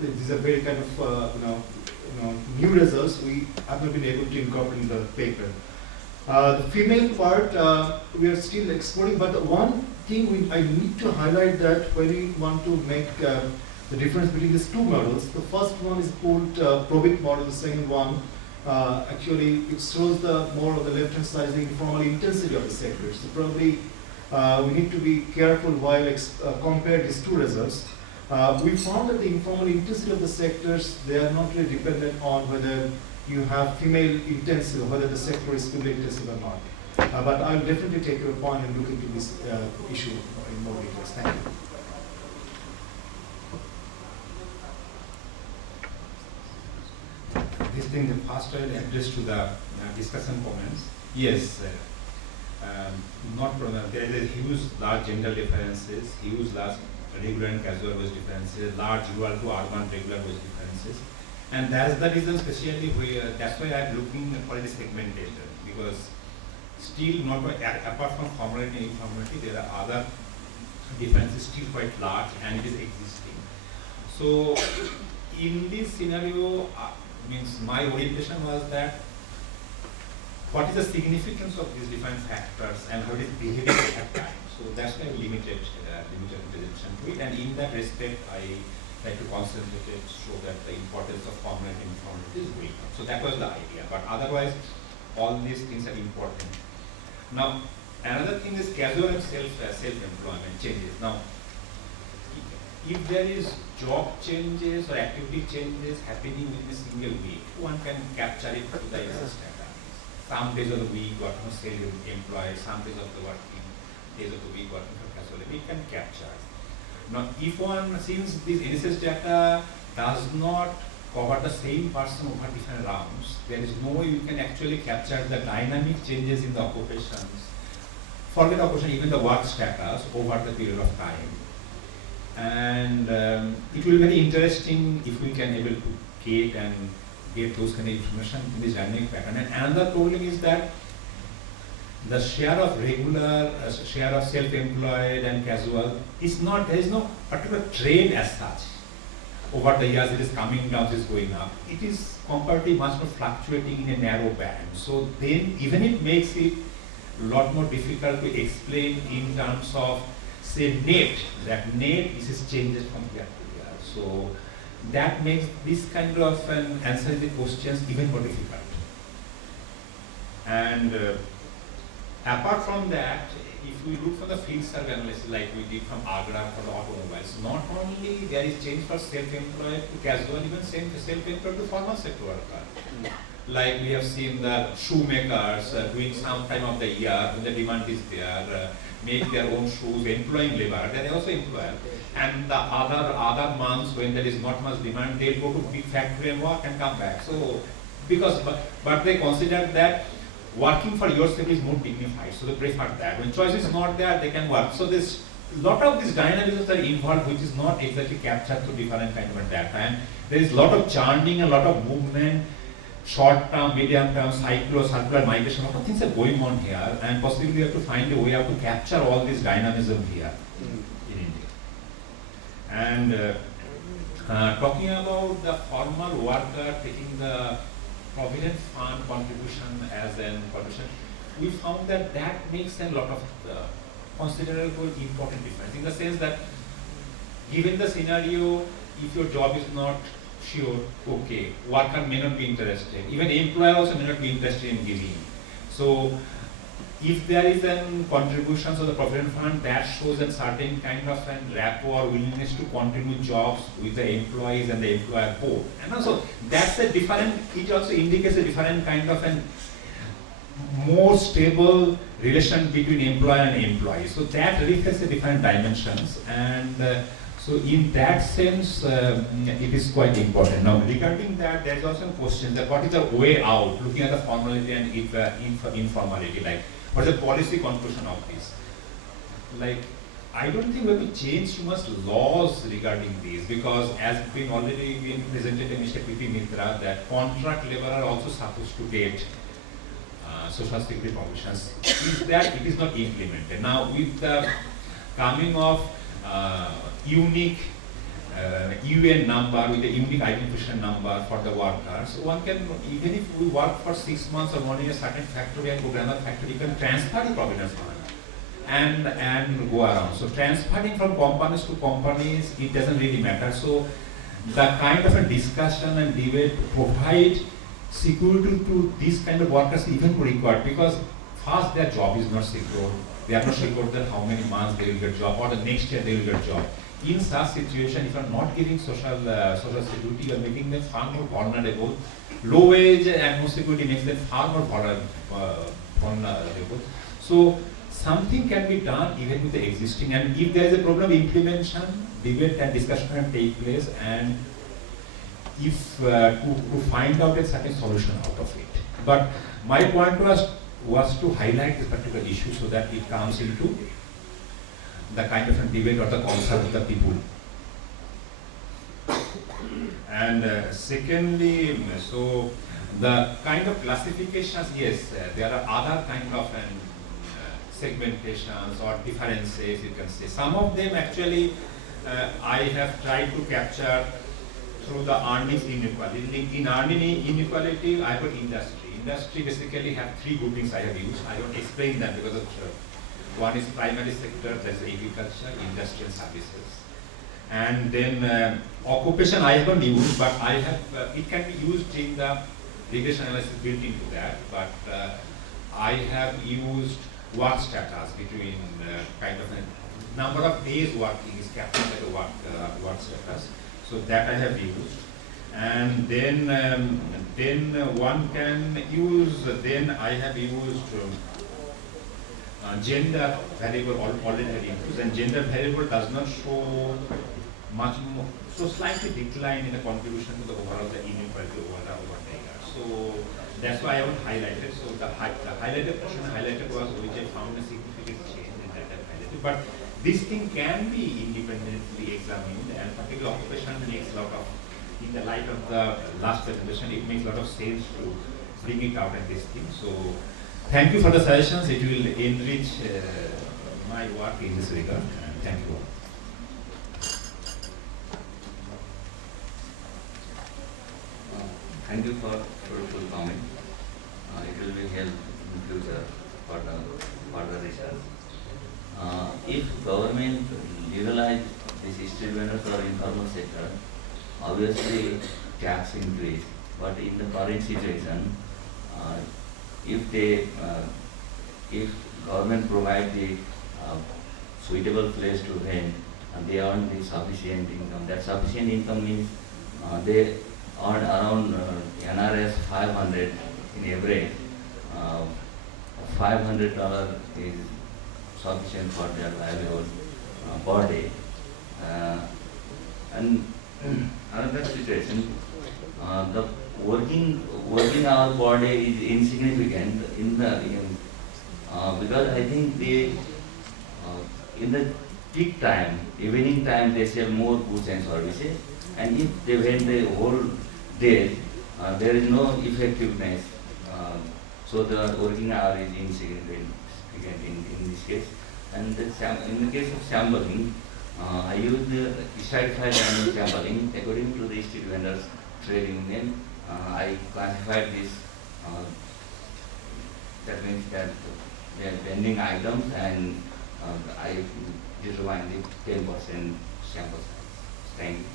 these are very kind of new results, we have not been able to incorporate in the paper. The female part, we are still exploring, but the one thing I need to highlight that when we want to make the difference between these two models, the first one is called Probit model, the second one, actually it shows the more of the left-hand side is the informal intensity of the sectors. So probably we need to be careful while compare these two results. We found that the informal intensity of the sectors, they are not really dependent on whether you have female intensive or whether the sector is female intensive or not. But I'll definitely take your point and look into this issue in more details. Thank you. This thing, the first I address to the discussion comments. Yes, there is a huge, large gender differences, huge, large regular and casual wage differences, large rural to urban regular wage differences. And that's the reason especially that's why I'm looking for the segmentation, because still not apart from formality and informality, there are other differences still quite large and it is existing. So in this scenario, means my orientation was that what is the significance of these different factors and how it is behaving at time. So that's why I limited presentation to it, and in that respect I try to concentrate it, show that the importance of formality and informality is going up. So that was the idea, but otherwise all these things are important. Now another thing is casual and self-employment changes. Now if there is job changes or activity changes happening within a single week, one can capture it through the ISS data. Some days of the week working for self-employed, some days of the working days of the week working for casual, we can capture. Now if one, since this NSS data does not cover the same person over different rounds, there is no way you can actually capture the dynamic changes in the occupations, forget occupation, even the work status over the period of time. And it will be very interesting if we can able to get those kind of information in this dynamic pattern. And another problem is that the share of regular, share of self-employed and casual is not, there is no particular trend as such. Over the years it is coming down, it is going up. It is comparatively much more fluctuating in a narrow band. So then even it makes it a lot more difficult to explain in terms of say net, that net this is changes from year to year. So that makes this kind of an answer the questions even more difficult. And apart from that, if we look for the field survey analysis like we did from Agra for the automobiles, not only there is change for self-employed to casual, even self-employed to formal sector worker. Like we have seen the shoemakers doing some time of the year when the demand is there, make their own shoes, employing labor, they are also employer. And the other months when there is not much demand, they go to big factory and work and come back. So because but they consider that working for yourself is more dignified, so they prefer that. When choice is not there, they can work. So there's a lot of these dynamisms are involved, which is not exactly captured through different kind of data. And there is a lot of churning, a lot of movement, short term, medium term, circular migration, a lot of things are going on here, and possibly we have to find a way how to capture all this dynamism here in India. And talking about the formal worker taking the provident fund contribution as an contribution, we found that that makes a lot of considerable important difference, in the sense that given the scenario, if your job is not sure, okay, worker may not be interested, even employer also may not be interested in giving. So if there is a contributions of the provident fund, that shows a certain kind of an rapport or willingness to continue jobs with the employees and the employer both. And also that's a different, it also indicates a different kind of an more stable relation between employer and employee. So that reflects the different dimensions, and so in that sense, it is quite important. Now regarding that, there is also a question that what is the way out, looking at the formality and informality, like what is the policy conclusion of this? Like, I don't think we have to change too much laws regarding this, because as been already been presented in Mr. P.P. Mitra, that contract labor are also supposed to get social security provisions, is that it is not implemented. Now with the coming of unique UN number, with a unique identification number for the workers, one can, even if we work for 6 months or 1 year in a certain factory and programmer factory, you can transfer the providence fund and go around. So transferring from companies to companies, it doesn't really matter. So the kind of a discussion and debate provide security to these kind of workers even required, because first their job is not secure. They are not sure that how many months they will get job, or the next year they will get job. In such situation, if you are not giving social security, you are making them far more vulnerable. Low wage and no security makes them far more vulnerable. So something can be done even with the existing, and if there is a problem of implementation, debate and discussion can take place, and if to find out a certain solution out of it. But my point was to highlight this particular issue so that it comes into the kind of a debate or the concern of the people. And secondly, so the kind of classifications, yes, there are other kind of segmentations or differences, you can say. Some of them actually I have tried to capture through the earnings inequality. In earning inequality, I put industry. Industry basically have 3 groupings I have used. I don't explain them because of one is primary sector, that's agriculture, industry and services. And then occupation I haven't used, but I have, it can be used in the regression analysis built into that, but I have used work status between kind of a number of days working is captured by the work status. So that I have used. And then one can use, then I have used gender variable already used, and gender variable does not show much more, so slightly decline in the contribution to the overall the inequality over the year. So that's why I would highlight it. So the highlighted portion highlighted was which I found a significant change in that I've highlighted. But this thing can be independently examined, and particular occupation makes a lot of, in the light of the last presentation, it makes a lot of sense to bring it out at this thing. So thank you for the suggestions. It will enrich my work in this regard. And thank you all. Thank you for fruitful comment. It will be helpful in future for the research. If government legalize this street vendors or informal sector, obviously tax increase. But in the current situation, if government provide the suitable place to rent, and they earn the sufficient income. That sufficient income means they earn around NRS 500 in average. $500 is sufficient for their livelihood per day. And another situation, the working hour per day is insignificant because I think they in the peak time, evening time, they sell more goods and services, and if they went the whole day, there is no effectiveness. So the working hour is insignificant in this case. And in the case of sampling, I used the stratified random sampling according to the street vendors trade union. I classified this. That means that they are vending items, and I determined the 10% sample size. Thank you.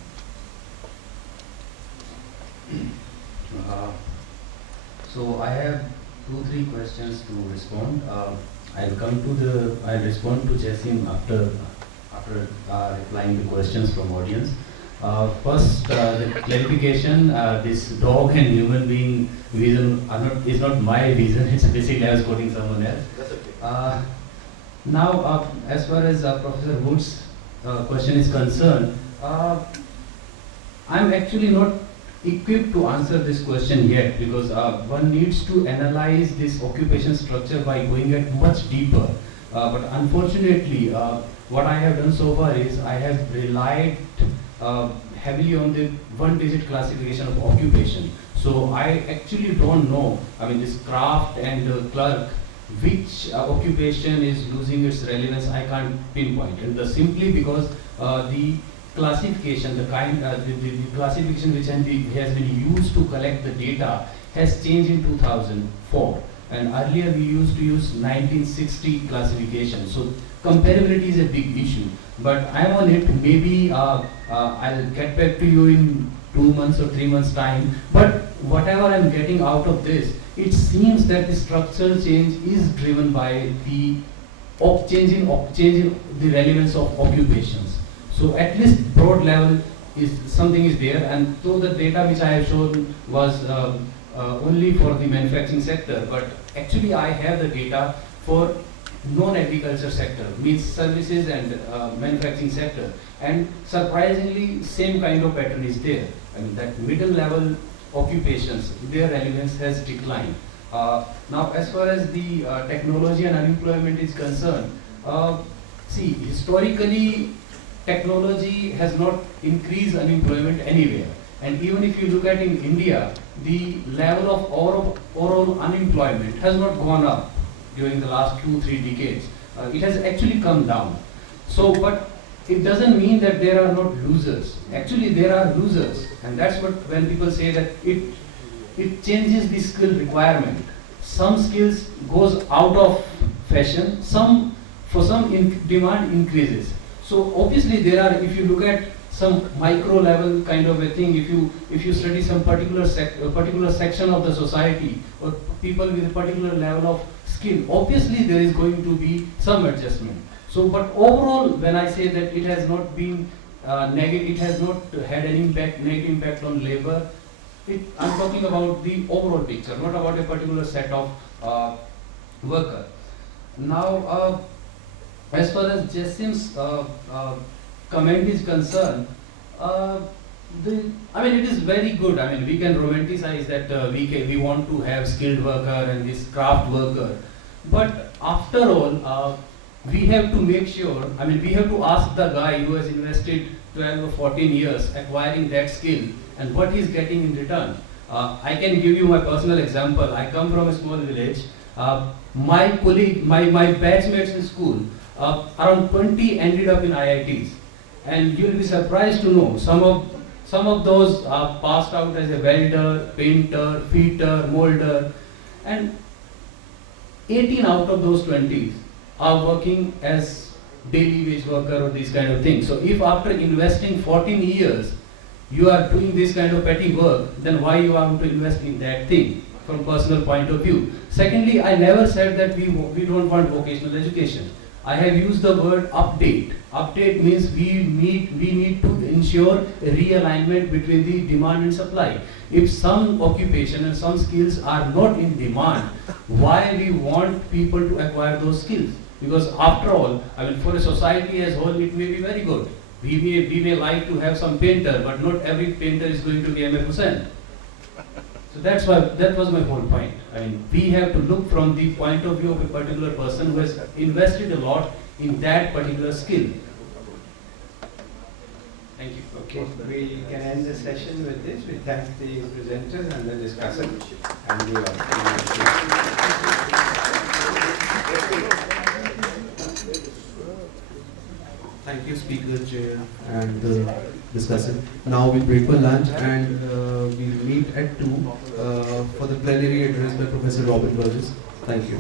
So I have 2-3 questions to respond. I'll respond to Jasim after replying to questions from audience. First, the clarification, this dog and human being vision is not my vision, it's basically I was quoting someone else. That's okay. Now, as far as Professor Wood's question is concerned, I'm actually not equipped to answer this question yet, because one needs to analyze this occupation structure by going at much deeper. But unfortunately, what I have done so far is I have relied heavily on the one-digit classification of occupation. So I actually don't know, I mean, this craft and clerk, which occupation is losing its relevance, I can't pinpoint. And simply because the classification, the classification which has been used to collect the data has changed in 2004. And earlier we used to use 1960 classification. So comparability is a big issue. But I'm on it. Maybe I'll get back to you in 2 months or 3 months time. But whatever I'm getting out of this, it seems that the structural change is driven by the change in the relevance of occupations. So at least broad level something is there, and though the data which I have shown was only for the manufacturing sector, but actually I have the data for non-agriculture sector, means services and manufacturing sector, and surprisingly same kind of pattern is there. I mean that middle level occupations, their relevance has declined. Now as far as the technology and unemployment is concerned, see, historically technology has not increased unemployment anywhere. And even if you look at in India, the level of overall unemployment has not gone up during the last 2-3 decades. It has actually come down. So, but it doesn't mean that there are not losers. Actually, there are losers. And that's what, when people say that it changes the skill requirement. Some skills goes out of fashion, for some demand increases. So obviously there are, if you look at some micro level kind of a thing, if you study some particular section of the society or people with a particular level of skill, obviously there is going to be some adjustment. So, but overall, when I say that it has not been negative, it has not had an negative impact on labor, I'm talking about the overall picture, not about a particular set of worker. Now, as far as Jasim's comment is concerned, I mean, it is very good. I mean, we can romanticize that we want to have skilled worker and this craft worker. But after all, we have to make sure, I mean, we have to ask the guy who has invested 12 or 14 years acquiring that skill and what he's getting in return. I can give you my personal example. I come from a small village. My colleague, my batchmates in school, around 20 ended up in IITs. And you'll be surprised to know some of those are passed out as a welder, painter, fitter, molder, and 18 out of those 20s are working as daily wage worker or these kind of things. So if after investing 14 years you are doing this kind of petty work, then why you want to invest in that thing from personal point of view? Secondly, I never said that we don't want vocational education. I have used the word update. Update means we need to ensure a realignment between the demand and supply. If some occupation and some skills are not in demand, why we want people to acquire those skills? Because after all, I mean, for a society as a whole, it may be very good. We may like to have some painter, but not every painter is going to be MA%. So that was my whole point. I mean, we have to look from the point of view of a particular person who has invested a lot in that particular skill. Thank you. Okay, we can end the session with this. We thank the presenters and the discussant and the Thank you, speaker, chair, and the discussant. Now we break for lunch and we'll meet at 2 for the plenary address by Professor Robin Burgess. Thank you.